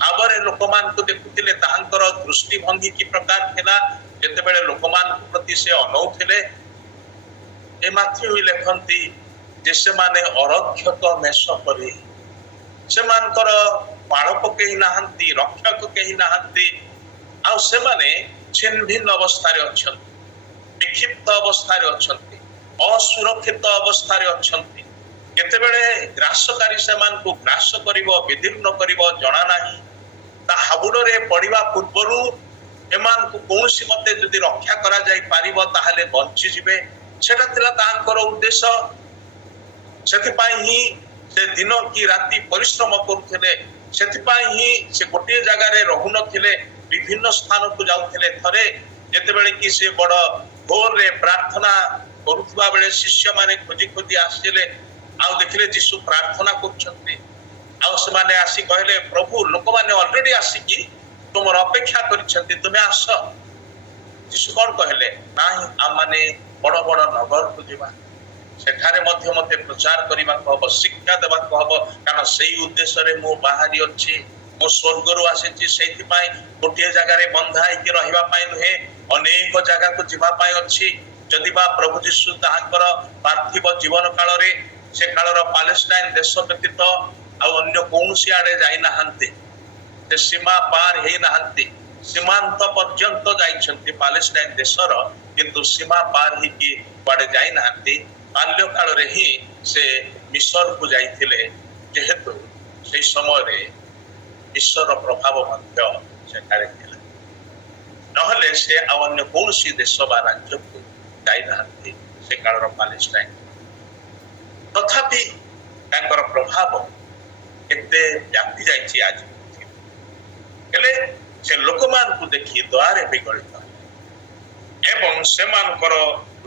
ଭାବରେ ଲୋକମାନଙ୍କୁ ଦେଖୁଥିଲେ ତାହାଙ୍କର ଦୃଷ୍ଟିଭଙ୍ଗୀ କି ପ୍ରକାର ଥିଲା ଯେତେବେଳେ ଲୋକମାନଙ୍କ ପ୍ରତି ସେ ଅନଉଥିଲେ। ଏ ମାଥ୍ୟୁ ଲେଖନ୍ତି ଯେ ସେମାନେ ଅରକ୍ଷକ ମେଷ ପରି, ସେମାନଙ୍କର ପାଳକ କେହି ନାହାନ୍ତି, ରକ୍ଷକ କେହି ନାହାନ୍ତି, ଆଉ ସେମାନେ ଛିନ୍ନଭିନ୍ନ ଅବସ୍ଥାରେ ଅଛନ୍ତି, ବିକ୍ଷିପ୍ତ ଅବସ୍ଥାରେ ଅଛନ୍ତି, ଅସୁରକ୍ଷିତ ଅବସ୍ଥାରେ ଅଛନ୍ତି। କେତେବେଳେ ଗ୍ରାସକାରୀ ସେମାନଙ୍କୁ ଗ୍ରାସ କରିବ, ବିଦୀର୍ଣ୍ଣ କରିବ ଜଣା ନାହିଁ। ତା ହାବୁଡରେ ପଡିବା ପୂର୍ବରୁ ଏମାନଙ୍କୁ କୌଣସି ମତେ ଯଦି ରକ୍ଷା କରାଯାଇ ପାରିବ ତାହେଲେ ବଞ୍ଚିଯିବେ, ସେଟା ଥିଲା ତାଙ୍କର ଉଦ୍ଦେଶ୍ୟ। ସେଥିପାଇଁ ହିଁ ସେ ଦିନ କି ରାତି ପରିଶ୍ରମ କରୁଥିଲେ, ସେଥିପାଇଁ ହିଁ ସେ ଗୋଟିଏ ଜାଗାରେ ରହୁନଥିଲେ, ବିଭିନ୍ନ ସ୍ଥାନକୁ ଯାଉଥିଲେ। ଥରେ ଯେତେବେଳେ କି ସେ ବଡ ଭୋରରେ ପ୍ରାର୍ଥନା କରୁଥିବା ବେଳେ ଶିଷ୍ୟମାନେ ଖୋଜି ଖୋଜି ଆସିଲେ, ଆଉ ଦେଖିଲେ ଯୀଶୁ ପ୍ରାର୍ଥନା କରୁଛନ୍ତି। ଆଉ ସେମାନେ ଆସି କହିଲେ, ପ୍ରଭୁ ଲୋକମାନେ ଅଲରେଡି ଆସିକି ତୁମର ଅପେକ୍ଷା କରିଛନ୍ତି, ତୁମେ ଆସ। ଯୀଶୁ କଣ କହିଲେ, ନାହିଁ ଆମମାନେ ବଡ ବଡ ନଗରକୁ ଯିବା, ସେଠାରେ ମଧ୍ୟ ମତେ ପ୍ରଚାର କରିବାକୁ ହବ, ଶିକ୍ଷା ଦେବାକୁ ହବ, କାରଣ ସେଇ ଉଦ୍ଦେଶ୍ୟରେ ମୁଁ ବାହାରି ଅଛି। ମୁଁ ସ୍ୱର୍ଗରୁ ଆସିଛି, ସେଇଥିପାଇଁ ଗୋଟିଏ ଜାଗାରେ ବନ୍ଧା ହେଇକି ରହିବା ପାଇଁ ନୁହେଁ, ଅନେକ ଜାଗାକୁ ଯିବା ପାଇଁ ଅଛି। ଯଦି ବା ପ୍ରଭୁ ଯୀଶୁ ତାହାଙ୍କର ପାର୍ଥିବ ଜୀବନ କାଳରେ ସେ କାଳର ପାଲେଷ୍ଟାଇନ ଦେଶ ବ୍ୟତୀତ ଆଉ ଅନ୍ୟ କୌଣସି ଆଡେ ଯାଇନାହାନ୍ତି, ସେ ସୀମା ପାର ହେଇନାହାନ୍ତି, ସୀମାନ୍ତ ପର୍ଯ୍ୟନ୍ତ ଯାଇଛନ୍ତି ପାଲେଷ୍ଟାଇନ ଦେଶର, କିନ୍ତୁ ସୀମା ପାର ହେଇକି କୁଆଡେ ଯାଇନାହାନ୍ତି। ବାଲ୍ୟ କାଳରେ ହିଁ ସେ ମିଶରକୁ ଯାଇଥିଲେ, ଯେହେତୁ ସେଇ ସମୟରେ ବିଶ୍ୱର ପ୍ରଭାବ ମଧ୍ୟ ସେଠାରେ ଥିଲା। ନହେଲେ ସେ ଆଉ ଅନ୍ୟ କୌଣସି ଦେଶ ବା ରାଜ୍ୟକୁ ଯାଇନାହାନ୍ତି ସେ କାଳର ପାଲେଷ୍ଟାଇନ। ତଥାପି ତାଙ୍କର ପ୍ରଭାବ କେତେ ବ୍ୟାପି ଯାଇଛି ଆଜି। ହେଲେ ସେ ଲୋକମାନଙ୍କୁ ଦେଖି ଦୟାରେ ବିଗଳିତ ଏବଂ ସେମାନଙ୍କର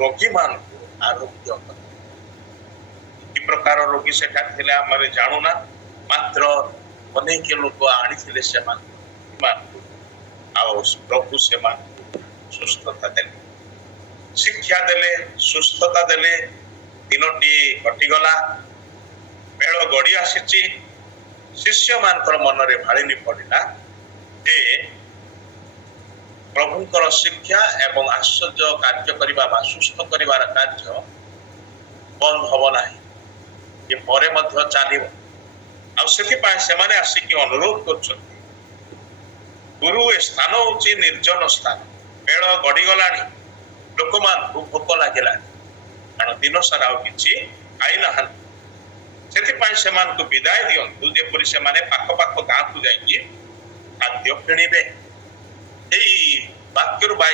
ରୋଗୀମାନଙ୍କୁ ଆରୋଗ୍ୟ କଲେ। କି ପ୍ରକାର ରୋଗୀ ସେଠାରେ ଥିଲେ ଆମେ ଜାଣୁନା, ମାତ୍ର ଅନେକ ଲୋକ ଆଣିଥିଲେ ସେମାନଙ୍କୁ, ଆଉ ପ୍ରଭୁ ସେମାନଙ୍କୁ ସୁସ୍ଥତା ଦେଲେ, ଶିକ୍ଷା ଦେଲେ, ସୁସ୍ଥତା ଦେଲେ। ଦିନଟି କଟିଗଲା, ବେଳ ଗଡି ଆସିଛି। ଶିଷ୍ୟମାନଙ୍କର ମନରେ ଭାଳିନି ପଡିଲା ଯେ ପ୍ରଭୁଙ୍କର ଶିକ୍ଷା ଏବଂ ଆଶ୍ଚର୍ଯ୍ୟ କାର୍ଯ୍ୟ କରିବା ବା ସୁସ୍ଥ କରିବାର କାର୍ଯ୍ୟ ବନ୍ଦ ହବ ନାହିଁ, ଏ ପରେ ମଧ୍ୟ ଚାଲିବ। ଆଉ ସେଥିପାଇଁ ସେମାନେ ଆସିକି ଅନୁରୋଧ କରୁଛନ୍ତି, ଗୁରୁ ଏ ସ୍ଥାନ ହଉଛି ନିର୍ଜନ ସ୍ଥାନ, ବେଳ ଗଡିଗଲାଣି, ଲୋକମାନଙ୍କୁ ଭୋକ ଲାଗିଲାଣି, କାରଣ ଦିନ ସାରା ଆଉ କିଛି ଖାଇନାହାନ୍ତି। ସେଥିପାଇଁ ସେମାନଙ୍କୁ ବିଦାୟ ଦିଅନ୍ତୁ, ଯେପରି ସେମାନେ ପାଖ ପାଖ ଗାଁକୁ ଯାଇକି ଖାଦ୍ୟ କିଣିବେ। ଏଇ ବାକ୍ୟରୁ ବା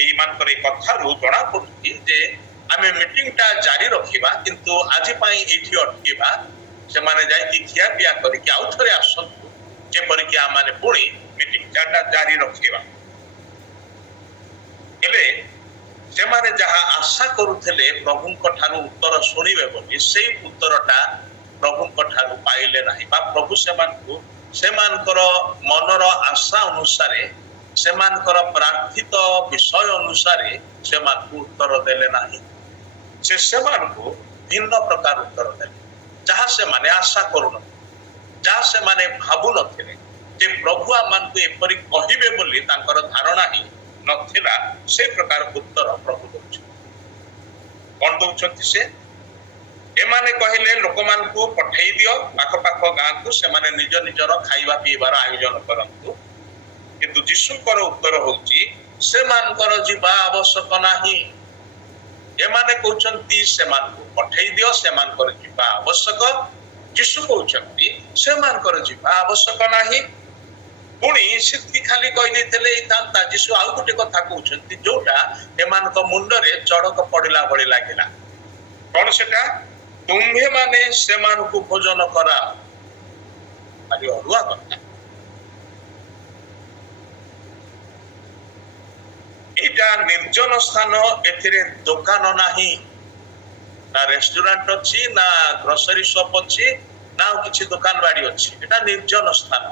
ଏଇମାନଙ୍କର ଏଇ କଥାରୁ ଜଣା ପଡୁଛି ଯେ ଆମେ ମିଟିଂଟା ଜାରି ରଖିବା, କିନ୍ତୁ ଆଜି ପାଇଁ ଏଇଠି ଅଟକିବା। ସେମାନେ ଯାଇକି ଖିଆ ପିଆ କରିକି ଆଉ ଥରେ ଆସନ୍ତୁ, ଯେପରିକି ଆମେ ପୁଣି ମିଟିଂଟା ଜାରି ରଖିବା। ହେଲେ ସେମାନେ ଯାହା ଆଶା କରୁଥିଲେ ପ୍ରଭୁଙ୍କ ଠାରୁ ଉତ୍ତର ଶୁଣିବେ ବୋଲି, ସେଇ ଉତ୍ତରଟା ପ୍ରଭୁଙ୍କ ଠାରୁ ପାଇଲେ ନାହିଁ, ବା ପ୍ରଭୁ ସେମାନଙ୍କୁ ସେମାନଙ୍କର ମନର ଆଶା ଅନୁସାରେ, ସେମାନଙ୍କର ପ୍ରାର୍ଥିତ ବିଷୟ ଅନୁସାରେ ସେମାନଙ୍କୁ ଉତ୍ତର ଦେଲେ ନାହିଁ। ସେମାନଙ୍କୁ ଭିନ୍ନ ପ୍ରକାର ଉତ୍ତର ଦେଲେ, ଯାହା ସେମାନେ ଆଶା କରୁନଥିଲେ, ଯାହା ସେମାନେ ଭାବୁନଥିଲେ ଯେ ପ୍ରଭୁ ଆମମାନଙ୍କୁ ଏପରି କହିବେ ବୋଲି ତାଙ୍କର ଧାରଣା ହିଁ ନଥିଲା। ସେ ପ୍ରକାର ଉତ୍ତର ପ୍ରଭୁ ଦଉଛନ୍ତି। କଣ ଦଉଛନ୍ତି ସେ? ଏମାନେ କହିଲେ ଲୋକମାନଙ୍କୁ ପଠେଇ ଦିଅ ପାଖ ପାଖ ଗାଁକୁ, ସେମାନେ ନିଜ ନିଜର ଖାଇବା ପିଇବାର ଆୟୋଜନ କରନ୍ତୁ। କିନ୍ତୁ ଯୀଶୁଙ୍କର ଉତ୍ତର ହଉଛି, ସେମାନଙ୍କର ଯିବା ଆବଶ୍ୟକ ନାହିଁ। ଏମାନେ କହୁଛନ୍ତି ସେମାନଙ୍କୁ ପଠେଇ ଦିଅ, ସେମାନଙ୍କର ଯିବା ଆବଶ୍ୟକ। ଯୀଶୁ କହୁଛନ୍ତି ସେମାନଙ୍କର ଯିବା ଆବଶ୍ୟକ ନାହିଁ। ପୁଣି ସେତିକି ଖାଲି କହିଦେଇଥିଲେ ହେଇଥାନ୍ତା। ଯୀଶୁ ଆଉ ଗୋଟେ କଥା କହୁଛନ୍ତି, ଯୋଉଟା ଏମାନଙ୍କ ମୁଣ୍ଡରେ ଚଡ଼କ ପଡିଲା ଭଳି ଲାଗିଲା। କଣ ସେଟା? ତୁମ୍ଭେ ମାନେ ସେମାନଙ୍କୁ ଭୋଜନ କରାଅ। ଭାରି ଅଡୁଆ କଥା। ଏଇଟା ନିର୍ଜନ ସ୍ଥାନ, ଏଥିରେ ଦୋକାନ ନାହିଁ, ନା ରେଷ୍ଟୁରାଣ୍ଟ ଅଛି, ନା ଗ୍ରୋସରୀ ସପ୍ ଅଛି, ନା ଆଉ କିଛି ଦୋକାନ ବାଡି ଅଛି। ଏଟା ନିର୍ଜନ ସ୍ଥାନ।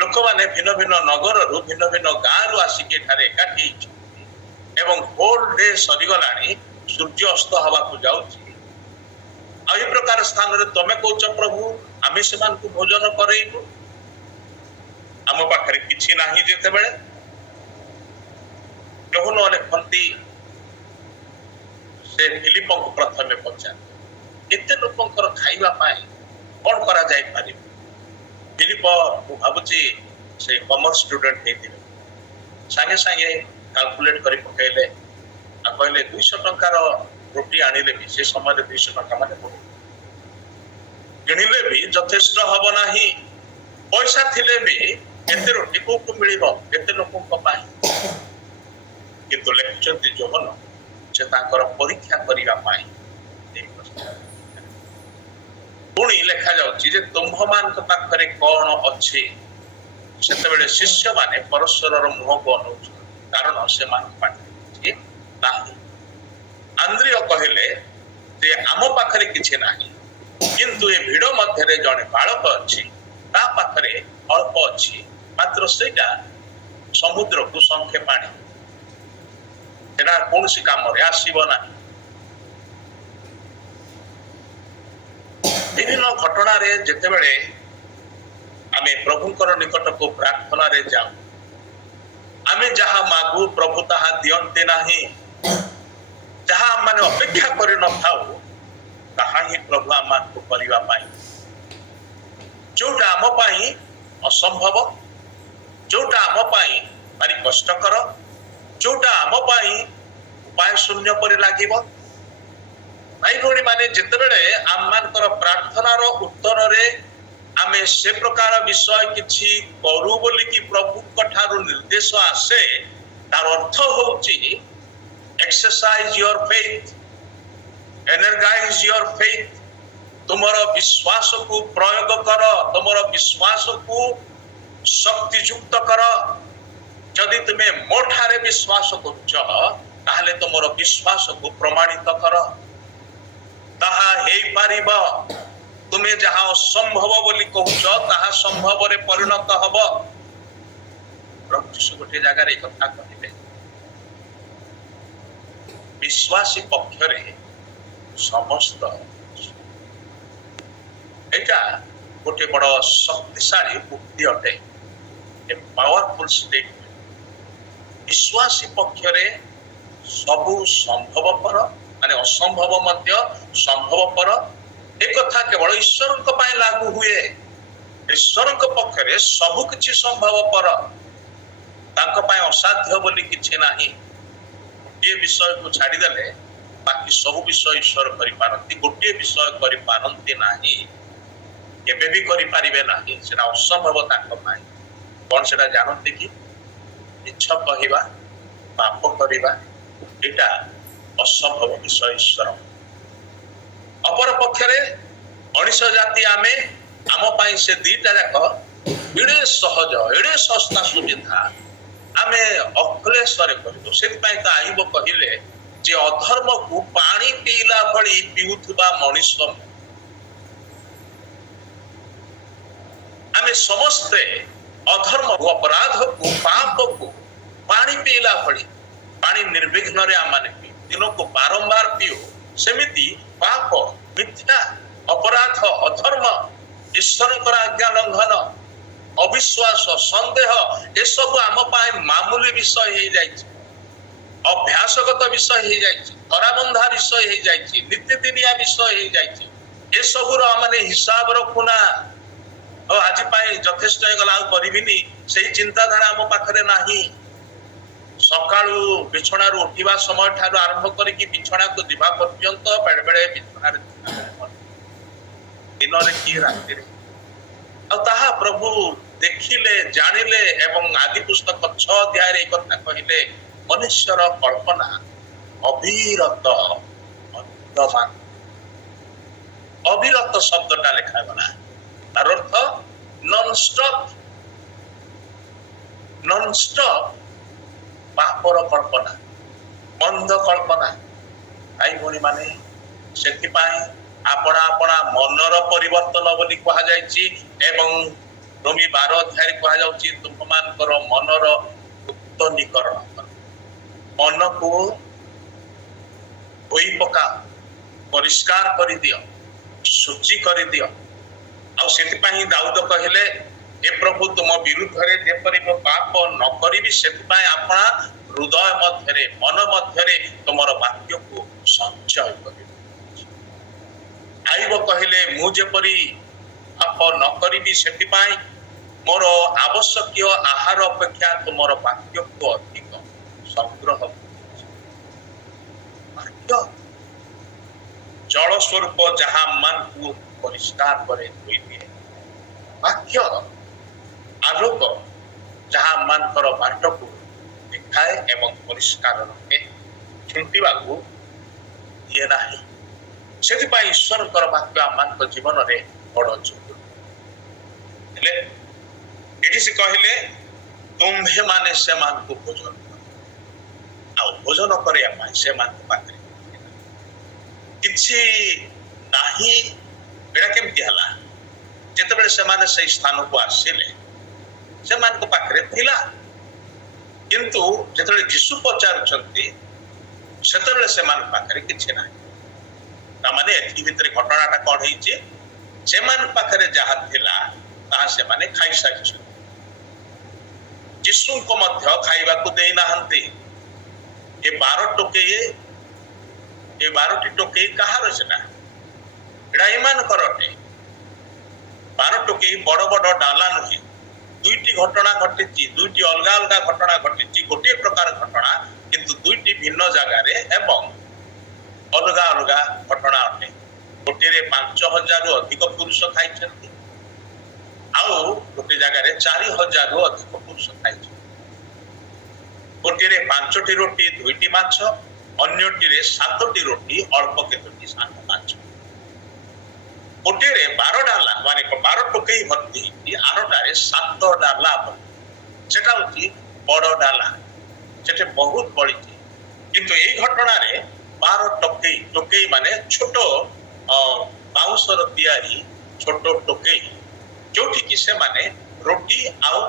ଲୋକମାନେ ଭିନ୍ନ ଭିନ୍ନ ନଗରରୁ, ଭିନ୍ନ ଭିନ୍ନ ଗାଁରୁ ଆସିକି ଏଠାରେ ଏକାଠି ହେଇଛନ୍ତି ଏବଂ ହୋଲ ଡେ ସରିଗଲାଣି, ସୂର୍ଯ୍ୟ ଅସ୍ତ ହବାକୁ ଯାଉଛି। ଆଉ ଏ ପ୍ରକାର ସ୍ଥାନରେ ତମେ କହୁଛ ପ୍ରଭୁ ଆମେ ସେମାନଙ୍କୁ ଭୋଜନ କରେଇବୁ। आम पाखरे किछि नाही जेतेबेले योहन लेखंती से फिलिप को प्रथमे पचार एते लोकंकर खाइबा पाए कोन करा जाय पारि फिलिप को भाबुची से कॉमर्स स्टूडेंट हेतिबे संगे संगे कैलकुलेट करी पकेले आ कहले 200 टंकार रोटी आनिले भी से समय 200 टंका माने किणिले भी यथेष्ट हब नाही पैसा थिले भी एते रोटी को मिलिबो एते लोकन को पाई किंतु लेखचंती जोहन से ताकर परीक्षा करिवा पाई पुणी लेखा जाउची जे तुम्भ मान के पाखरे कोन अछि सेतेबेले शिष्य माने परस्परर मुह को अनुच कारण से मान पाठी नाही आंद्रिय कहले जे आम पाखरे किछि नाही किंतु ए भिड़ मध्य जड़े बालक अच्छी ता पाखरे अल्प अच्छी मात्र सेटा समुद्र को संखे पानी सेटा कौन सी काम रे आसीबो ना विभिन्न घटना रे जेतेबेले आमे प्रभुकर निकट को प्रार्थना रे जाऊ आमे जहा मागु प्रभु ताहा दियंते नाही जहा माने अपेक्षा करि न थाउ ताहा ही प्रभु आमान को परिवा पाई जोटा आम पाई असंभव जोटा आम पाई भारी कष्टकर जोटा आम पाई उपाय शून्य परि लागिबो भाई भौणी माने जेतेबेले आमानकर प्रार्थनार उत्तर रे आमे से प्रकार विषय किछि करू बोली कि प्रभु कठारु निर्देश आसे तार अर्थ होउची exercise your faith energise your faith तुमरो विश्वास को प्रयोग कर तुमरो विश्वास को शक्ति युक्त कर जदि तुमे मोठारे विश्वास करूछ ताहले तुमरो विश्वास को प्रमाणित कर ताहा हेई पारिबो तुमे जहा असंभव बोली कहूछ ताहा संभव रे परिणत हबो प्रभु यीशु गोटे जगह रे कथा कहिबे विश्वासी पक्ष रे समस्त एटा गोटे बड़ शक्तिशाली उक्ति अटे ए पावरफुल स्टेटमेंट विश्वासी पक्ष रे सबु संभवपर माने असंभव मध्य संभवपर एक कथा केवल ईश्वर को पाए लागू हुए ईश्वर को पक्ष रे सबु किछि संभवपर तांको पाए असाध्य बोली किछि नाही ये विषय को छाड़ी देले बाकी सब विषय ईश्वर करि पारंती गोटे विषय करि पारंती नाही केबे भी करि पारिबे नाही सेना असंभव ताको पाए कोन सेटा जानते कि इच्छा कहिबा पाप करिबा एटा असंभव विषय ईश्वर अपर पक्षरे मनुष्य जाति आमे आम पाई से दीटा जाक एडे सहज एडे सस्ता सुविधा आमे अक्लेशरे करिदो से पाई त आइबो कहिले जे अधर्म को पानी पीला भली पिउथबा मनुष्य आमे समस्ते अधर्म अपराध को पाप को पानी पीला भली पानी निर्विघ्न रे आमाने दिनों को बारंबार पियो सेमिति पाप मिथ्या अपराध अधर्म ईश्वर आज्ञा लंघन अविश्वास संदेह ये सब आम पाए मामूली विषय हो जाइए अभ्यासगत विषय हो जाइए कराबंधा विषय हो जाइए नित्यदिनिया विषय हो जाइए ये सबुर माने हिसाब रखुना आज यथेष्ट गला करिबिनी सेही चिंताधारा आम पाखरे नाही सकाळू बिछणारू उठिबा समय ठारू आरंभ करिकि बिछणा को दिबा पर्यंत बेले बेले बिछणा दिन रे की राति रे ताहा प्रभु देखिले जानिले एवं आदि पुस्तक 6 अध्याय रे कथा कहिले मनुष्यर कल्पना अविरत अंतमान अविरत शब्दटा लिखा गला तार अर्थ नॉन स्टॉप पापर कल्पना मंद कल्पना आई भणी माने सेति पाई आपणा आपणा मनर परिवर्तन बोली कहा जायछि एवं रोमी 12 अध्याय कहा जाउछि तुममानकर मनर उत्तनीकरण मन को धोई पका परिष्कार करि दियो शुचि करि दियो आ सेति पाई दाऊद कहले हे प्रभु तुम विरुद्ध जेपरी मो पाप न करी से आपण हृदय मध्य मन मध्य तुम वाक्य को संचय कर आईब कहले मुझेपरी पाप न करी से मोर आवश्यक आहार अपेक्षा तुम वाक्य को अधिक संग्रह वाक्य जल स्वरूप जहाँ मन को परिष्कार करे धोई दिए वाक्य आलोक जहाँ मानकर बाट को देखाए एवं परिष्कार रखे छुंटिबा को दिए नाही से ईश्वर वाक्य आम जीवन में बड़ जोर से कहले तुम्भे माने से मान को भोजन आ भोजन करने से मान पाखे किछि नाही एटा केमती हला जेतेबेले से माने से स्थान को आसिले से मान को पाखरे थिला किंतु जेतेबेले यीशु पचारुचंती सेतेबेले से मान पाखरे किछि नाही ता माने एथि भितरे घटनाटा कोन हिचे से मान पाखरे जहा थिला ता से माने खाइ सारिछ यीशु को मध्य खाइबा को देई नाहंती ए 12 टोके ए 12टी टोके कहार सेना एडा ईमान करटे 12 टोके बड़ बड़ डाला नुहे दुईटी घटना घटी दुईटी अलग अलग घटना घटी गोटे प्रकार घटना किंतु दुईटी भिन्न जगार एवं अलग अलग घटना अटे गोटे 5,000 रु अधिक पुरुष खाई आउ गोटे जगार 4,000 रु अधिक पुरुष खाई गोटे 5टी रोटी 2टी माछ अन्यटी 7टी रोटी अल्प केतोटी 7 माछ गोटे 12 डाला माने 12 टोके भर्ती आरटारे 7 डाला सेटा होची बड़ डाला सेटे बहुत बड़ी किंतु एई घटना रे 12 टोके टोके माने छोटो बाउंसर तैयारी छोटो टोके जोठी कि से माने रोटी आउ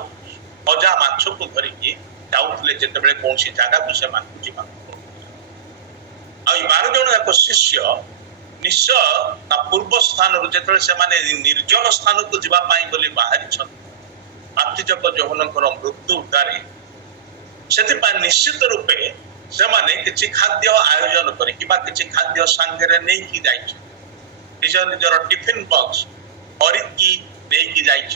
भजा माछ को धरिकी जाउतले जेतेबेले कोनसी जागा को से मान जिबा आ 12 जण एक शिष्य निश्चय ता पूर्व स्थान रु जेतेबेले से माने निर्जन स्थान को जिबा पाई बोली बाहरी छन बाप्तिजक जोहनकर मृत्यु उद्धारे सेति पा निश्चित रूपे से माने किछि खाद्य आयोजन करी किबा किछि खाद्य संगे नै की जाई छ निजर निजर टिफिन बॉक्स परिकी नै की जाई छ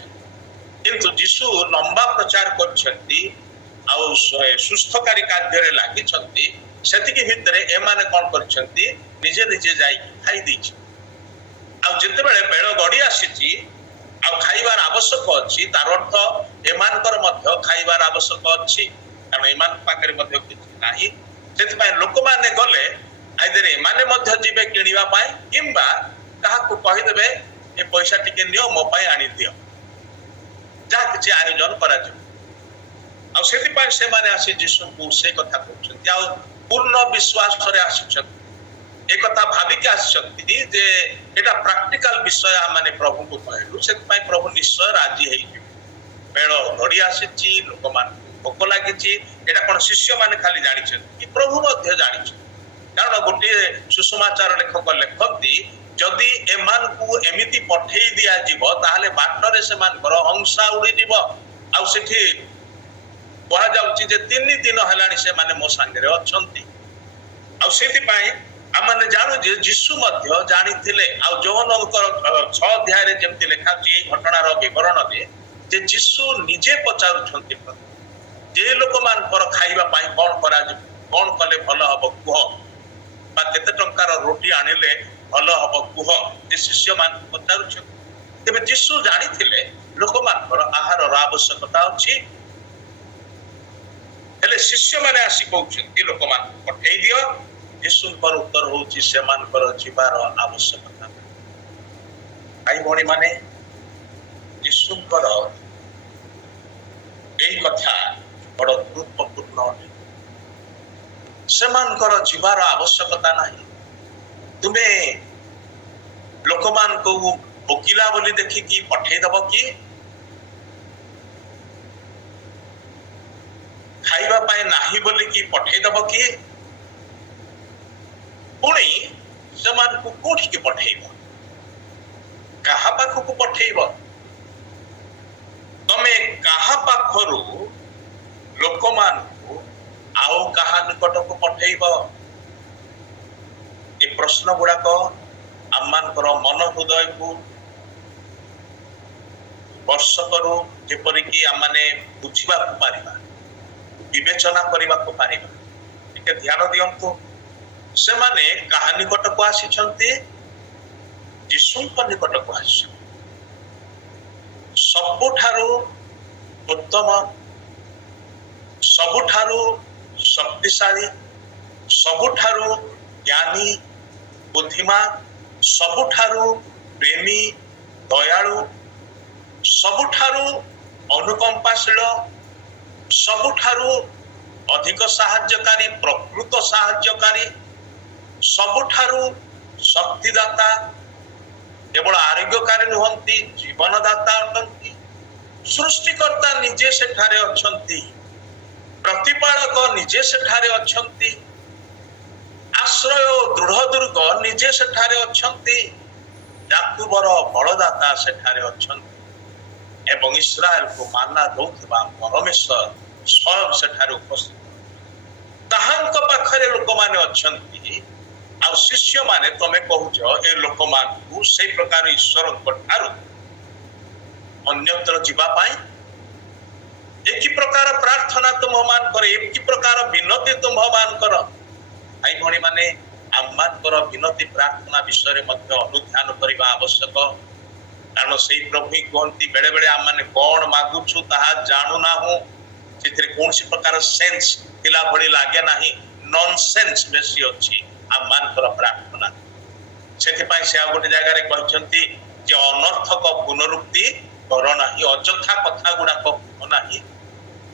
किंतु यीशु लंबा प्रचार करछंती आ सुस्थकारी कार्य रे लागि छंती सेतिके भितरे एमाने कोन करछंती निजे निजे जाई खाई दैछि आ जेतेबेले बेळ गडी आसीछि आ खाइबार आवश्यक अछि तार अर्थ एमानकर मध्य खाइबार आवश्यक अछि कारण एमान पाखरे मध्य किछि नाही सेति लोक माने गले आइदर एमाने मध्य जीवे किनिबा पाए किंबा काहा को कहि देबे ए पैसा टिके नियो मो पाए आनी दियो जा किछि आयोजन करा जे आ सेति पाए से माने आसी यीशु को से कथा कहछन्ती आ पूर्ण विश्वास रे आसीछन्ती एक कथा भाबी के आसीछन्ती जे एटा प्रैक्टिकल विषय माने प्रभु को कहलु सेति पाए प्रभु निश्चय राजी हेइ बेळ घडी आसीछि लोक मान भोक लागिछि एटा कोन शिष्य माने खाली जानि छथि कि प्रभु मध्य जानि छथि कारण गोटे सुसमाचार लेखक लेखती जदि एमान को एमिति पठेई दिया जीव ताहाले बाटरे से मान कर हंसा उड़ी जीव आ सेठी कहा जाउछि जे 3 दिन हलानी से माने मो संगे रे अछंती आ सेति पाए आमने जानू जे यीशु मध्य जानि थिले आ जोहनकर 6 अध्याय रे जेमति लेखा छि घटना रो विवरण दे जे यीशु निजे पचारु छंती जे लोक मान पर खाइबा पाई कोन करा कोन कले भलो हबो कुह बा केते टंकार रोटी आनिले भलो हबो कुह जे शिष्य मान पचारु छ तेबे यीशु जानि थिले लोक मान पर आहार रो आवश्यकता अछि हेले शिष्य माने आसी कहउछन्ती लोक मान पठेई दियो यीशु पर उत्तर होउछि से मान पर जीवार आवश्यकता आई भणी माने यीशु पर एई कथा बड़ गुरुत्वपूर्ण अटे से मान कर जीवार आवश्यकता नाही तुमे लोक मान को भोकिला बोली देखि कि पठेई दबो कि खाइबा पाए नाही बोली कि पठेई दबो कि पुणी समान को कोठी के पठेइबो कहा पाखो को पठेइबो ତମେ କାହା ପାଖରୁ ଲୋକମାନଙ୍କୁ ଆଉ କାହା ନିକଟକୁ ପଠେଇବ? ଏ ପ୍ରଶ୍ନ ଗୁଡାକ ଆମମାନଙ୍କର ମନ ହୃଦୟକୁ ବର୍ଷ କରୁ, ଯେପରିକି ଆମମାନେ ବୁଝିବାକୁ ପାରିବା, ବିବେଚନା କରିବାକୁ ପାରିବା। ଟିକେ ଧ୍ୟାନ ଦିଅନ୍ତୁ, ସେମାନେ କାହା ନିକଟକୁ ଆସିଛନ୍ତି? ଯୀଶୁଙ୍କ ନିକଟକୁ ଆସିଛନ୍ତି। ସବୁଠାରୁ ଉତ୍ତମ, ସବୁଠାରୁ ଶକ୍ତିଶାଳୀ, ସବୁଠାରୁ ଜ୍ଞାନୀ, ବୁଦ୍ଧିମାନ, ସବୁଠାରୁ ପ୍ରେମୀ, ଦୟାଳୁ, ସବୁଠାରୁ ଅନୁକମ୍ପାଶୀଳ, ସବୁଠାରୁ ଅଧିକ ସାହାଯ୍ୟକାରୀ, ପ୍ରକୃତ ସାହାଯ୍ୟକାରୀ, ସବୁଠାରୁ ଶକ୍ତିଦାତା, କେବଳ ଆରୋଗ୍ୟକାରୀ ନୁହନ୍ତି, ଜୀବନଦାତା ଅଟନ୍ତି। ସୃଷ୍ଟିକର୍ତ୍ତା ନିଜେ ସେଠାରେ ଅଛନ୍ତି, ପ୍ରତିପାଳକ ନିଜେ ସେଠାରେ ଅଛନ୍ତି, ଆଶ୍ରୟ ଓ ଦୃଢ ଦୁର୍ଗ ନିଜେ ସେଠାରେ ଅଛନ୍ତି, ଯାକୁବର ବଳଦାତା ସେଠାରେ ଅଛନ୍ତି ଏବଂ ଇସ୍ରାଏଲକୁ ମାନା ଦଉଥିବା ପରମେଶ୍ୱର ସ୍ୱୟଂ ସେଠାରେ ଉପସ୍ଥିତ। ତାହାଙ୍କ ପାଖରେ ଲୋକମାନେ ଅଛନ୍ତି, ଆଉ ଶିଷ୍ୟମାନେ ତମେ କହୁଛ ଏ ଲୋକମାନଙ୍କୁ ସେଇ ପ୍ରକାର ଈଶ୍ୱରଙ୍କ ଠାରୁ ଅନ୍ୟତ୍ର ଯିବା ପାଇଁ? ଏ କି ପ୍ରକାର ପ୍ରାର୍ଥନା ତୁମମାନଙ୍କର, ଏ କି ପ୍ରକାର ବିନତି ତୁମମାନଙ୍କର? ଭାଇ ଭଉଣୀ ମାନେ, ଆମମାନଙ୍କର ବିନତି ପ୍ରାର୍ଥନା ବିଷୟରେ ମଧ୍ୟ ଅନୁଧ୍ୟାନ କରିବା ଆବଶ୍ୟକ। କାରଣ ସେଇ ପ୍ରଭୁ ହିଁ କୁହନ୍ତି, ବେଳେ ବେଳେ ଆମମାନେ କଣ ମାଗୁଛୁ ତାହା ଜାଣୁନାହୁଁ। ସେଥିରେ କୌଣସି ପ୍ରକାର ସେନ୍ସ ଥିଲା ଭଳି ଲାଗେ ନାହିଁ, ନନସେନ୍ସ ବେଶୀ ଅଛି ଆମମାନଙ୍କର ପ୍ରାର୍ଥନା। ସେଥିପାଇଁ ସେ ଆଉ ଗୋଟେ ଜାଗାରେ କହିଛନ୍ତି ଯେ ଅନର୍ଥକ ପୁନରୁକ୍ତି କର ନାହିଁ, ଅଯଥା କଥା ଗୁଡାକ କୁହ ନାହିଁ,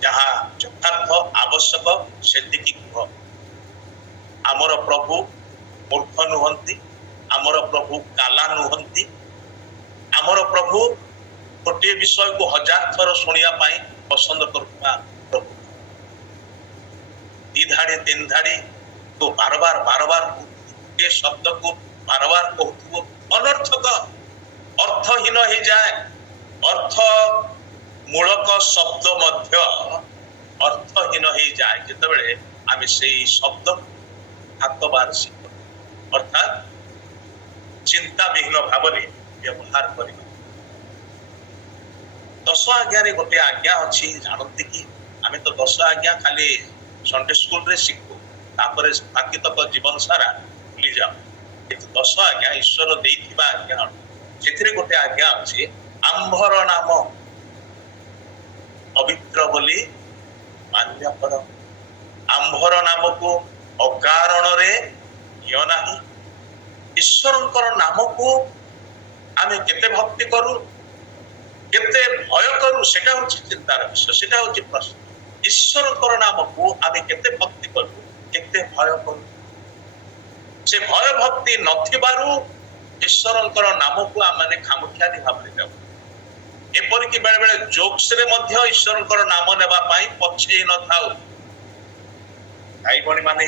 ଯାହା ଯଥାର୍ଥ ଆବଶ୍ୟକ ସେତିକି କୁହ। ଆମର ପ୍ରଭୁ ମୂର୍ଖ ନୁହନ୍ତି, ଆମର ପ୍ରଭୁ କାଲା ନୁହନ୍ତି, ଆମର ପ୍ରଭୁ ଗୋଟିଏ ବିଷୟକୁ 1000 ଥର ଶୁଣିବା ପାଇଁ ପସନ୍ଦ କରୁଥିବା ପ୍ରଭୁ। 2 ଧାଡି 3 ଧାଡି ତୁ ବାରବାର ଗୋଟିଏ ଶବ୍ଦକୁ ବାରବାର କହୁଥିବ, ଅନର୍ଥକ, ଅର୍ଥହୀନ ହେଇଯାଏ। ଅର୍ଥ ମୂଳକ ଶବ୍ଦ ମଧ୍ୟ ଅର୍ଥହୀନ ହେଇଯାଏ ଯେତେବେଳେ ଆମେ ସେଇ ଶବ୍ଦ ହାତବାର ଶିଖୁ, ଅର୍ଥାତ ଚିନ୍ତାବିହୀନ ଭାବରେ ବ୍ୟବହାର କରିବା। 10 ଆଜ୍ଞାରେ ଗୋଟେ ଆଜ୍ଞା ଅଛି, ଜାଣନ୍ତି କି? ଆମେ ତ 10 ଆଜ୍ଞା ଖାଲି ସଣ୍ଡେ ସ୍କୁଲରେ ଶିଖୁ, ତାପରେ ବାକି ତକ ଜୀବନ ସାରା ଭୁଲିଯାଉ। କିନ୍ତୁ 10 ଆଜ୍ଞା ଈଶ୍ୱର ଦେଇଥିବା ଆଜ୍ଞା, ସେଥିରେ ଗୋଟେ ଆଜ୍ଞା ଅଛି, ଆମ୍ଭର ନାମ ପବିତ୍ର ବୋଲି ମାନ୍ୟ କର। ଆମ୍ଭର ନାମକୁ ଅକାରଣରେ ନିଅ ନାହିଁ। ଈଶ୍ୱରଙ୍କର ନାମକୁ ଆମେ କେତେ ଭକ୍ତି କରୁ, କେତେ ଭୟ କରୁ, ସେଟା ହଉଛି ଚିନ୍ତାର ବିଷୟ, ସେଟା ହଉଛି ପ୍ରଶ୍ନ। ଈଶ୍ୱରଙ୍କର ନାମକୁ ଆମେ କେତେ ଭକ୍ତି କରୁ, କେତେ ଭୟ କରୁ? ସେ ଭୟ ଭକ୍ତି ନଥିବାରୁ ଈଶ୍ୱରଙ୍କର ନାମକୁ ଆମେ ଖାମଖିଆଲି ଭାବରେ ଯାଉ। ଏପରିକି ବେଳେ ବେଳେ ଜୋକ୍ସରେ ମଧ୍ୟ ଈଶ୍ୱରଙ୍କର ନାମ ନେବା ପାଇଁ ପଛେଇ ନଥାଉ। ଭାଇ ଭଉଣୀ ମାନେ,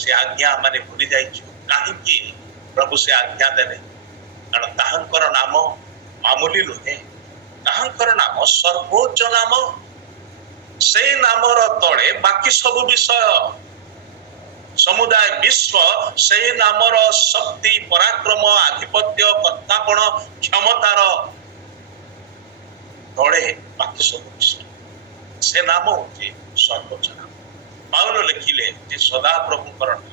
ସେ ଆଜ୍ଞା ମାନେ ଭୁଲି ଯାଇଛୁ। କାହିଁକି ପ୍ରଭୁ ସେ ଆଜ୍ଞା ଦେଲେ? କାରଣ ତାହାଙ୍କର ନାମ ମାମୁଲି ନୁହେଁ, ତାହାଙ୍କର ନାମ ସର୍ବୋଚ୍ଚ ନାମ। ସେଇ ନାମର ତଳେ ବାକି ସବୁ ବିଷୟ, ସମୁଦାୟ ବିଶ୍ୱ ସେଇ ନାମର ଶକ୍ତି, ପରାକ୍ରମ, ଆଧିପତ୍ୟ, କର୍ତ୍ତାପଣ, କ୍ଷମତାର ତଳେ ବାକି ସବୁ ବିଷୟ। ସେ ନାମ ହଉଛି ସର୍ବୋଚ୍ଚ ନାମ। ପାଉଲ ଲେଖିଲେ ଯେ ସଦାପ୍ରଭୁଙ୍କର ନାମ,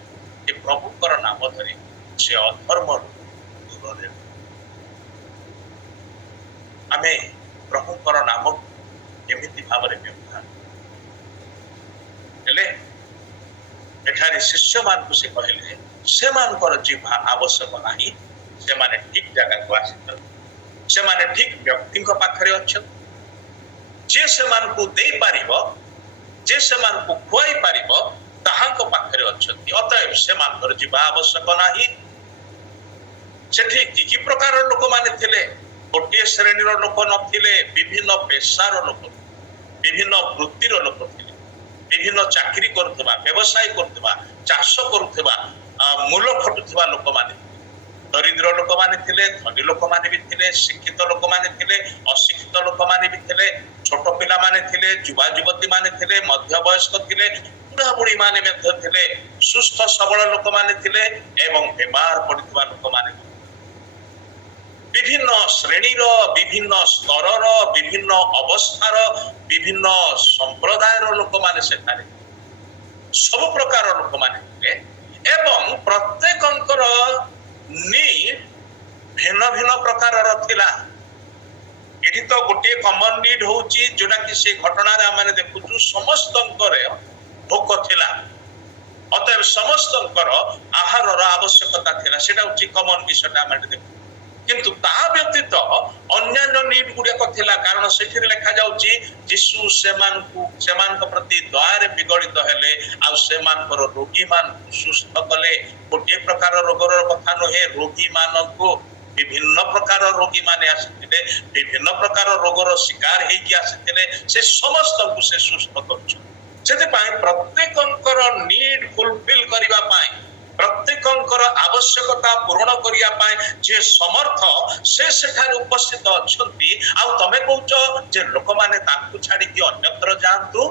ଏ ପ୍ରଭୁଙ୍କର ନାମ ଧରି ସେ ଅଧର୍ମରୁ ଦୂରରେ। ଆମେ ପ୍ରଭୁଙ୍କର ନାମକୁ କେମିତି ଭାବରେ ବ୍ୟବହାର ହେଲେ? ଏଠାରେ ଶିଷ୍ୟମାନଙ୍କୁ ସେ କହିଲେ ସେମାନଙ୍କର ଯିବା ଆବଶ୍ୟକ ନାହିଁ, ସେମାନେ ଠିକ ଜାଗାକୁ ଆସିଛନ୍ତି, ସେମାନେ ଠିକ ବ୍ୟକ୍ତିଙ୍କ ପାଖରେ ଅଛନ୍ତି, ଯେ ସେମାନଙ୍କୁ ଦେଇପାରିବ, ଯେ ସେମାନଙ୍କୁ ଖୁଆଇ ପାରିବ, ତାହାଙ୍କ ପାଖରେ ଅଛନ୍ତି। ଅତଏବ ସେମାନଙ୍କର ଯିବା ଆବଶ୍ୟକ ନାହିଁ। ସେଠି କି କି ପ୍ରକାର ଲୋକମାନେ ଥିଲେ? ଗୋଟିଏ ଶ୍ରେଣୀର ଲୋକ ନଥିଲେ, ବିଭିନ୍ନ ପେଶାର ଲୋକ, ବିଭିନ୍ନ ବୃତ୍ତିର ଲୋକ ଥିଲେ, ବିଭିନ୍ନ ଚାକିରି କରୁଥିବା, ବ୍ୟବସାୟ କରୁଥିବା, ଚାଷ କରୁଥିବା, ମୂଲ ଖଟୁଥିବା ଲୋକମାନେ ଥିଲେ। ଦରିଦ୍ର ଲୋକମାନେ ଥିଲେ, ଧନୀ ଲୋକମାନେ ବି ଥିଲେ, ଶିକ୍ଷିତ ଲୋକମାନେ ଥିଲେ, ଅଶିକ୍ଷିତ ଲୋକମାନେ ବି ଥିଲେ, ଛୋଟ ପିଲାମାନେ ଥିଲେ, ଯୁବା ଯୁବତୀ ମାନେ ଥିଲେ, ମଧ୍ୟବୟସ୍କ ଥିଲେ, ବୁଢାବୁଢୀ ମାନେ ମଧ୍ୟ ଥିଲେ, ସୁସ୍ଥ ସବଳ ଲୋକମାନେ ଥିଲେ ଏବଂ ବେମାର ପଡିଥିବା ଲୋକମାନେ ଥିଲେ। ବିଭିନ୍ନ ଶ୍ରେଣୀର, ବିଭିନ୍ନ ସ୍ତରର, ବିଭିନ୍ନ ଅବସ୍ଥାର, ବିଭିନ୍ନ ସମ୍ପ୍ରଦାୟର ଲୋକମାନେ ସେଠାରେ ସବୁ ପ୍ରକାର ଲୋକମାନେ ଥିଲେ ଏବଂ ପ୍ରତ୍ୟେକଙ୍କର ନିଡ୍ ଭିନ୍ନ ଭିନ୍ନ ପ୍ରକାରର ଥିଲା। ଏଠି ତ ଗୋଟିଏ କମନ ନିଡ୍ ହଉଛି ଯୋଉଟା କି ସେ ଘଟଣାରେ ଆମେ ଦେଖୁଛୁ ସମସ୍ତଙ୍କର ଭୋକ ଥିଲା, ଅତଏବ ସମସ୍ତଙ୍କର ଆହାରର ଆବଶ୍ୟକତା ଥିଲା, ସେଟା ହଉଛି କମନ ବିଷୟଟା ଆମେ ଦେଖୁ। କିନ୍ତୁ ତାହା ବ୍ୟତୀତ ଅନ୍ୟାନ୍ୟ ନିଡ୍ ଗୁଡିକ ଥିଲା, କାରଣ ସେଠିରେ ଲେଖାଯାଉଛି ଯୀଶୁ ସେମାନଙ୍କ ପ୍ରତି ଦୟାରେ ବିଗଳିତ ହେଲେ ଆଉ ସେମାନଙ୍କର ରୋଗୀମାନଙ୍କୁ ସୁସ୍ଥ କଲେ। ଗୋଟିଏ ପ୍ରକାର ରୋଗର କଥା ନୁହେଁ, ରୋଗୀମାନଙ୍କୁ ବିଭିନ୍ନ ପ୍ରକାର ରୋଗୀମାନେ ଆସିଥିଲେ, ବିଭିନ୍ନ ପ୍ରକାର ରୋଗର ଶିକାର ହେଇକି ଆସିଥିଲେ, ସେ ସମସ୍ତଙ୍କୁ ସେ ସୁସ୍ଥ କରୁଛନ୍ତି। ସେଥିପାଇଁ ପ୍ରତ୍ୟେକଙ୍କର ନିଡ୍ ଫୁଲଫିଲ୍ କରିବା ପାଇଁ, ପ୍ରତ୍ୟେକଙ୍କର ଆବଶ୍ୟକତା ପୂରଣ କରିବା ପାଇଁ ଯେ ସମର୍ଥ ସେ ସେଠାରେ ଉପସ୍ଥିତ ଅଛନ୍ତି। ଆଉ ତମେ କହୁଛ ଯେ ଲୋକମାନେ ତାଙ୍କୁ ଛାଡିକି ଅନ୍ୟତ୍ର ଯାଆନ୍ତୁ।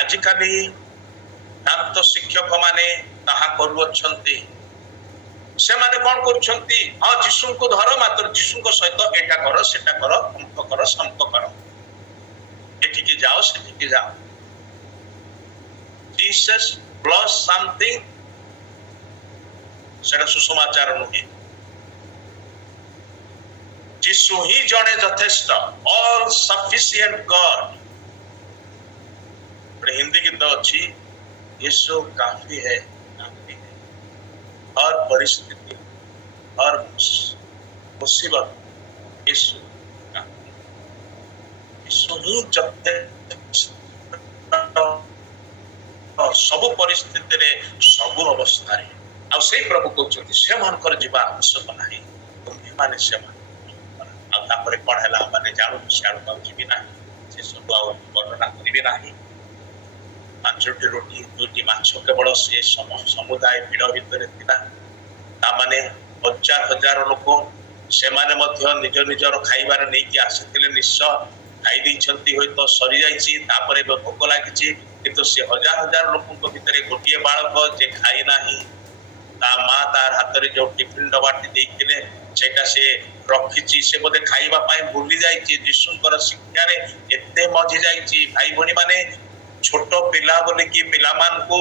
ଆଜିକାଲି ଦାନ୍ତ ଶିକ୍ଷକ ମାନେ ତାହା କରୁଅଛନ୍ତି। ସେମାନେ କଣ କରୁଛନ୍ତି? ହଁ, ଯୀଶୁଙ୍କୁ ଧର, ମାତ୍ର ଯୀଶୁଙ୍କ ସହିତ ଏଟା କର, ସେଟା କର, ଅମୁକ କର, ସମକ କର, ଏଠିକି ଯାଅ, ସେଠିକି ଯାଅ। Jesus plus something, ସେଟା ସୁସମାଚାର ନୁହେଁ। ଯୀଶୁ ହିଁ ଜଣେ ଯଥେଷ୍ଟ, ଅଲ୍ ସଫିସିଏଣ୍ଟ ଗଡ। हिंदी गीत अच्छी, यीशु काफी है, काफी है। हर परिस्थिति, हर मुसीबत यीशु काफी है। यीशु ही ସବୁ ପରିସ୍ଥିତିରେ, ସବୁ ଅବସ୍ଥାରେ। ଆଉ ସେଇ ପ୍ରଭୁ କହୁଛନ୍ତି ସେମାନଙ୍କର ଯିବା ଆବଶ୍ୟକ ନାହିଁ, ତୁମେମାନେ ସେମାନେ। ଆଉ ତାପରେ କଣ ହେଲା ମାନେ ଜାଣୁଛୁ, ସିଆଡ଼କୁ ଆଉ ଯିବି ନାହିଁ, ସେ ସବୁ ଆଉ ବର୍ଣ୍ଣନା କରିବି ନାହିଁ। 5ଟି ରୁଟି 2ଟି ମାଛ କେବଳ ସେ ସମୁଦାୟ ଭିଡ଼ ଭିତରେ ଥିଲା। ତାମାନେ ହଜାର ହଜାର ଲୋକ, ସେମାନେ ମଧ୍ୟ ନିଜ ନିଜର ଖାଇବାରେ ନେଇକି ଆସିଥିଲେ, ନିଶ୍ଚୟ ଖାଇ ଦେଇଛନ୍ତି, ହୁଏତ ସରିଯାଇଛି, ତାପରେ ଏବେ ଭୋକ ଲାଗିଛି। କିନ୍ତୁ ସେ ହଜାର ହଜାର ଲୋକଙ୍କ ଭିତରେ ଗୋଟିଏ ବାଳକ ଯେ ଖାଇ ନାହିଁ, ତା ମା ତାର ହାତରେ ଯୋଉ ଟିଫିନ ଡବାଟି ଦେଇଥିଲେ ସେଇଟା ସେ ରଖିଛି। ସେ ବୋଧେ ଖାଇବା ପାଇଁ ଭୁଲି ଯାଇଛି, ଯୀଶୁଙ୍କର ଶିକ୍ଷାରେ ଏତେ ମଜି ଯାଇଛି। ଭାଇ ଭଉଣୀ ମାନେ, ଛୋଟ ପିଲା ବୋଲିକି ପିଲାମାନଙ୍କୁ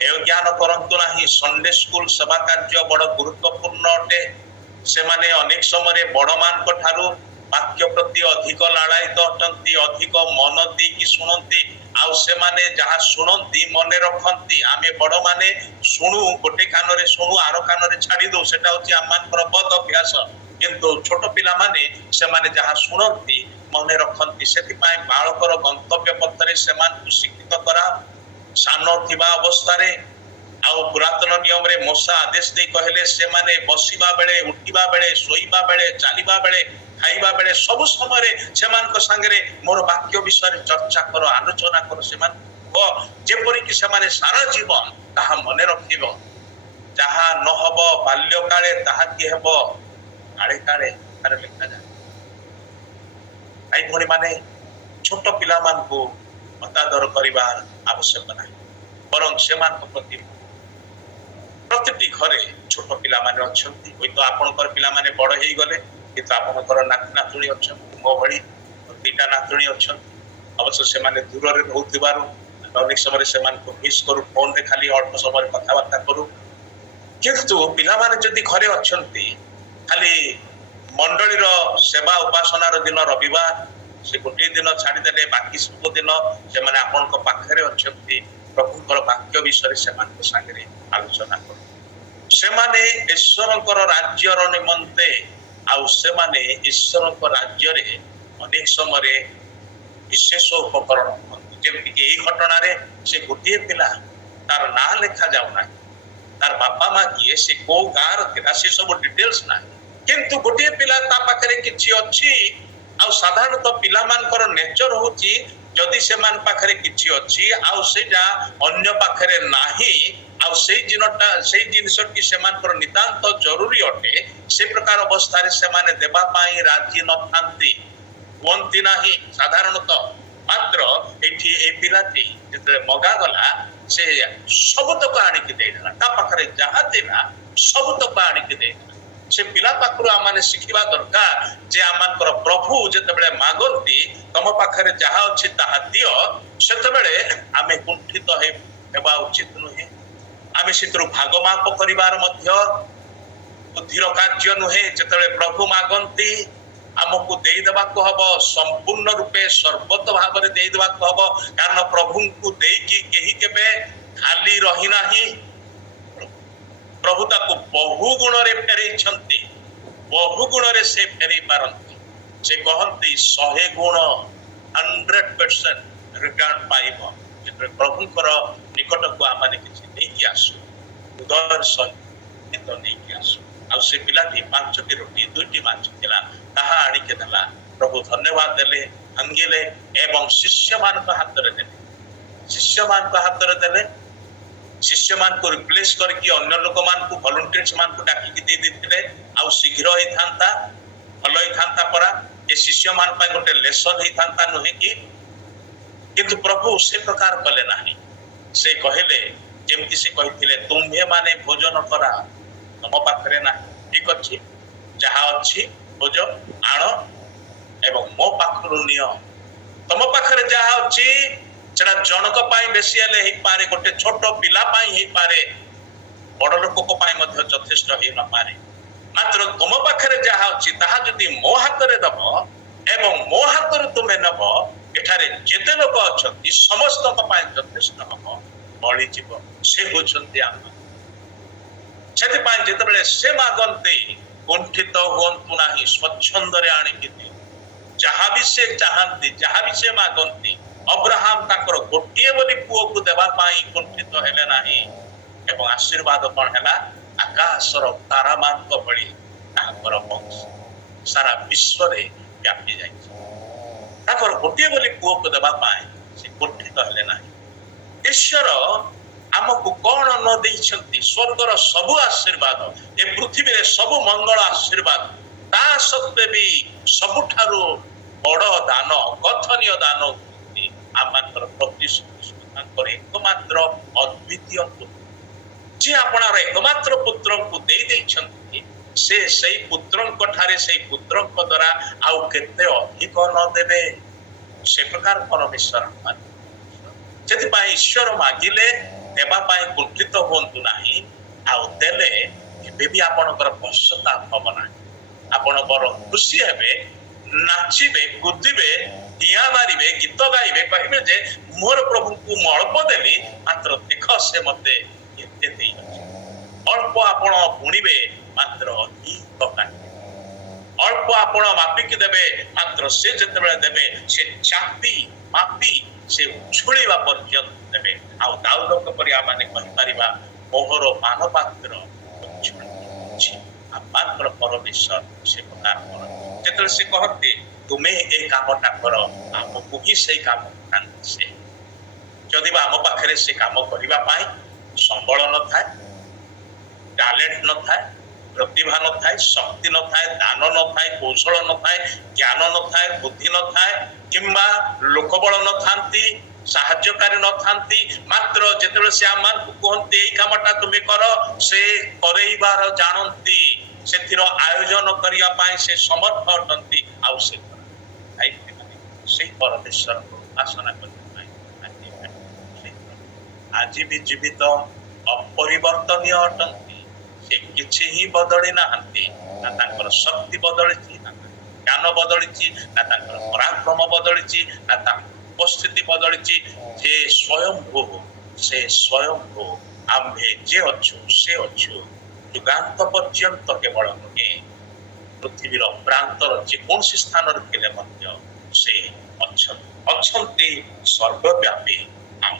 ହେୟ ଜ୍ଞାନ କରନ୍ତୁ ନାହିଁ। ସଣ୍ଡେ ସ୍କୁଲ ସେବା କାର୍ଯ୍ୟ ବଡ ଗୁରୁତ୍ୱପୂର୍ଣ୍ଣ ଅଟେ। ସେମାନେ ଅନେକ ସମୟରେ ବଡମାନଙ୍କ ଠାରୁ ବାକ୍ୟ ପ୍ରତି ଅଧିକ ଲାଳାୟିତ ଅଟନ୍ତି, ଅଧିକ ମନ ଦେଇକି ଶୁଣନ୍ତି, ଆଉ ସେମାନେ ଯାହା ଶୁଣନ୍ତି ମନେ ରଖନ୍ତି। ଆମେ ବଡମାନେ ଶୁଣୁ, ଗୋଟେ କାନରେ ଶୁଣୁ, ଆର କାନରେ ଛାଡି ଦଉ, ସେଟା ହଉଛି ଆମମାନଙ୍କର ବଦ ଅଭ୍ୟାସ। କିନ୍ତୁ ଛୋଟ ପିଲାମାନେ ସେମାନେ ଯାହା ଶୁଣନ୍ତି ମନେ ରଖନ୍ତି। ସେଥିପାଇଁ ବାଳକର ଗନ୍ତବ୍ୟ ପଥରେ ସେମାନଙ୍କୁ ଶିକ୍ଷିତ କରା। ସାନ ଥିବା ଅବସ୍ଥାରେ, ଆଉ ପୁରାତନ ନିୟମରେ ମୋଶା ଆଦେଶ ଦେଇ କହିଲେ ସେମାନେ ବସିବା ବେଳେ, ଉଠିବା ବେଳେ, ଶୋଇବା ବେଳେ, ଚାଲିବା ବେଳେ, ଖାଇବା ବେଳେ, ସବୁ ସମୟରେ ସେମାନଙ୍କ ସାଙ୍ଗରେ ମୋର ବାକ୍ୟ ବିଷୟରେ ଚର୍ଚ୍ଚା କର, ଆଲୋଚନା କର। ସେମାନଙ୍କୁ ଯେପରିକି ସେମାନେ ସାରା ଜୀବନ ତାହା ମନେ ରଖିବ। ଯାହା ନହବ ବାଲ୍ୟକାଳେ ତାହା କି ହେବ କାଳେ କାଳେ ଲେଖାଯାଏ। ଭାଇ ଭଉଣୀ ମାନେ, ଛୋଟ ପିଲାମାନଙ୍କୁ ହତାଦର କରିବାର ଆବଶ୍ୟକ ନାହିଁ, ବରଂ ସେମାନଙ୍କ ପ୍ରତି ପ୍ରତିଟି ଘରେ ଛୋଟ ପିଲାମାନେ ଅଛନ୍ତି। ହୁଏତ ଆପଣଙ୍କର ପିଲାମାନେ ବଡ ହେଇଗଲେ, କିନ୍ତୁ ଆପଣଙ୍କର ନାତି ନାତୁଣୀ ଅଛନ୍ତି। ମୋ ଭଳି 2ଟା ନାତୁଣୀ ଅଛନ୍ତି। ଅବଶ୍ୟ ସେମାନେ ଦୂରରେ ରହୁଥିବାରୁ ଅନେକ ସମୟରେ ସେମାନଙ୍କୁ ମିସ୍ କରୁ, ଫୋନରେ ଖାଲି ଅଳ୍ପ ସମୟରେ କଥାବାର୍ତ୍ତା କରୁ। କିନ୍ତୁ ପିଲାମାନେ ଯଦି ଘରେ ଅଛନ୍ତି, ଖାଲି ମଣ୍ଡଳୀର ସେବା ଉପାସନାର ଦିନ ରବିବାର, ସେ ଗୋଟିଏ ଦିନ ଛାଡିଦେଲେ ବାକି ସବୁ ଦିନ ସେମାନେ ଆପଣଙ୍କ ପାଖରେ ଅଛନ୍ତି। ପ୍ରଭୁଙ୍କର ବାକ୍ୟ ବିଷୟରେ ସେମାନଙ୍କ ସାଙ୍ଗରେ ଆଲୋଚନା କରୁ। ସେମାନେ ଈଶ୍ୱରଙ୍କର ରାଜ୍ୟର ନିମନ୍ତେ, ଆଉ ସେମାନେ ଈଶ୍ୱରଙ୍କ ରାଜ୍ୟରେ ଅନେକ ସମୟରେ ବିଶେଷ ଉପକରଣ ହୁଅନ୍ତି। ଯେମିତିକି ଏଇ ଘଟଣାରେ ସେ ଗୋଟିଏ ପିଲା, ତାର ନାଁ ଲେଖା ଯାଉନାହିଁ, ତାର ବାପା ମା କିଏ, ସେ କୋଉ ଗାଁର ଥିଲା, ସେ ସବୁ ଡିଟେଲ୍ସ ନାହିଁ। କିନ୍ତୁ ଗୋଟିଏ ପିଲା ତା ପାଖରେ କିଛି ଅଛି। ଆଉ ସାଧାରଣତଃ ପିଲାମାନଙ୍କର ନେଚର ହଉଛି जदि सेमान पाखरे किछि अछि आउ सेटा अन्य पाखरे नाही आउ सेई जिनिसटी सेमानकर नितांत जरूरी अटे से प्रकार अवस्था सेमाने देबा पाई राजी नथांती हुअंती नाही साधारणतः मात्र एठी ए पिलाटी जेतले मगा गला से सबतक आनिक देला ता पाखरे जहा देला सबतक आनिक देला से पिला पाखरु आमाने शिखिबा दरकार जे आमानकर प्रभु जेतेबेले मागंती तम पाखरे जहा अछि ताहा दियो सेतेबेले आमे कुंठित हेबा उचित नुहे आमे सेतरु भागमाप करिवार मध्य बुद्धिर कार्य नुहे जेतेबेले प्रभु मागंती आमको देई देबा को हबो संपूर्ण रूपे सर्वत भाव में देई देबा को हबो कारण प्रभु को देई की केही केबे खाली रही नाही प्रभु ताको बहु गुण रे फेरै छंती बहु गुण रे से फेरै पारंती से कहंती 100 गुण 100% रिटर्न पाइबो जे प्रभु कर निकट को आमाने किछि नै कि आसु उदर सहित तो नै कि आसु आ से पिलाटी 5टी रोटी 2टी माछ थिला ताहा आनी के दला प्रभु धन्यवाद देले अंगिले एवं शिष्य मान को हाथ रे देले शिष्य मान को हाथ रे देले शिष्य मान को रिप्लेस करके अन्य लोक मान को वॉलंटियर्स मान को डाकी के दे देथिले आ शीघ्र होई थांता भलो होई थांता परा ए शिष्य मान पय गोटे लेसन होई थांता नहे कि किंतु प्रभु से प्रकार कले नाही से कहले जेमति से कहिथिले तुम्हे माने भोजन करा तम पाखरे ना ठीक अछि जहा अछि भोज आण एवं मो पाखरु नियो तम पाखरे जहा अछि सेटा जनक पाई बेसी हेले ही पारे गोटे छोट पिला पाई ही पारे बड़ लोक को पाई मध्य यथेष्ट ही न पारे मात्र तुम पाखरे जहा अछि ताहा जदि मो हाथ रे दबो एवं मो हाथ रे तुमे नबो एठारे जेते लोक अछंती समस्त को पाई यथेष्ट हबो बळी जीव से होछंती आम सेति पाई जेतेबेले से मागंती कुंठित हुअंतु नाही स्वच्छंद रे आनिकि जहा भी से चाहंती जहा भी से मागंती अब्राहम ताकर गोटिए बोली पुओ को देबा पाई कुंठित हेले नाही एवं आशीर्वाद कोन हैला आकाशर तारा मान को भଳି ताकर वंश सारा विश्व रे व्यापी जाय ताकर गोटिए बोली पुओ को देबा पाई से कुंठित हेले नाही ईश्वर आमको कौन न देइछंती स्वर्गर सब आशीर्वाद ए पृथ्वी रे सब मंगल आशीर्वाद ता सत्वे भी सबुठारो बड़ दान कथनीय दान आमानकर प्रतिष्ठित एकमात्र अद्वितीय पुत्र जे आपणार एकमात्र पुत्र को दे देइछंती से सही पुत्रंक ठारे सही पुत्रंक द्वारा आउ केते अधिक न देबे से प्रकार परमेश्वर जति पाई ईश्वर मागिले देबा पाई कुंठित होंतु नाही आउ देले केबे भी आपनकर पश्चाताप हबो नाही आपण बर खुशी हेबे नाचिबे कुदिबे दिया मारिबे गीत गाइबे कहिबे जे मोर प्रभु को म अल्प देली मात्र देख से मते एते देई अल्प आपण बुणिबे मात्र अधिक काटे अल्प आपण मापिक देबे मात्र से जतबेले देबे से चापी मापी से उछुळीबा पर्यंत देबे आ दाऊदक परिया माने कहि परिबा मोहर मान पात्र उछुळी आपात्र परमेश्वर से प्रकार कर जेतले से कहते तुमे ए कामटा करो हमको ही से काम करते से जदि आम पाखरे से काम करिबा पाई संबल न थाए टैलेंट न थाए प्रतिभा न थाए शक्ति न थाए दान न थाए कौशल न थाए ज्ञान न थाए बुद्धि न थाए किंबा लोकबल न थांती साहाय्यकारी न थांती मात्र जेतले से आमान को कहते एई कामटा तुमे करो से करैबार जानंती सेथिरो आयोजन करिया पाई से समर्थ अटंती आउ से से परमेश्वर को उपासना करते आज भी जीवित अपरिवर्तनीय अटंती से किछि ही बदली नाहंती ना ताकर शक्ति बदलिछि ना ज्ञान बदलिछि ना ताकर पराक्रम बदलिछि ना ताकर उपस्थिति बदलिछि जे स्वयं भू आम्भे जे अछु से अछु युगांत पर्यंत केवल नुहे पृथ्वीर प्रांतर जेकोसी स्थान रखिले मध्य से अच्छन्ति सर्वव्यापी आम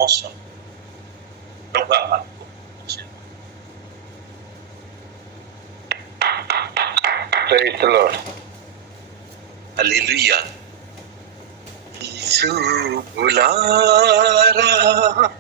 Praise the Lord. Hallelujah. आंसू बुला रहा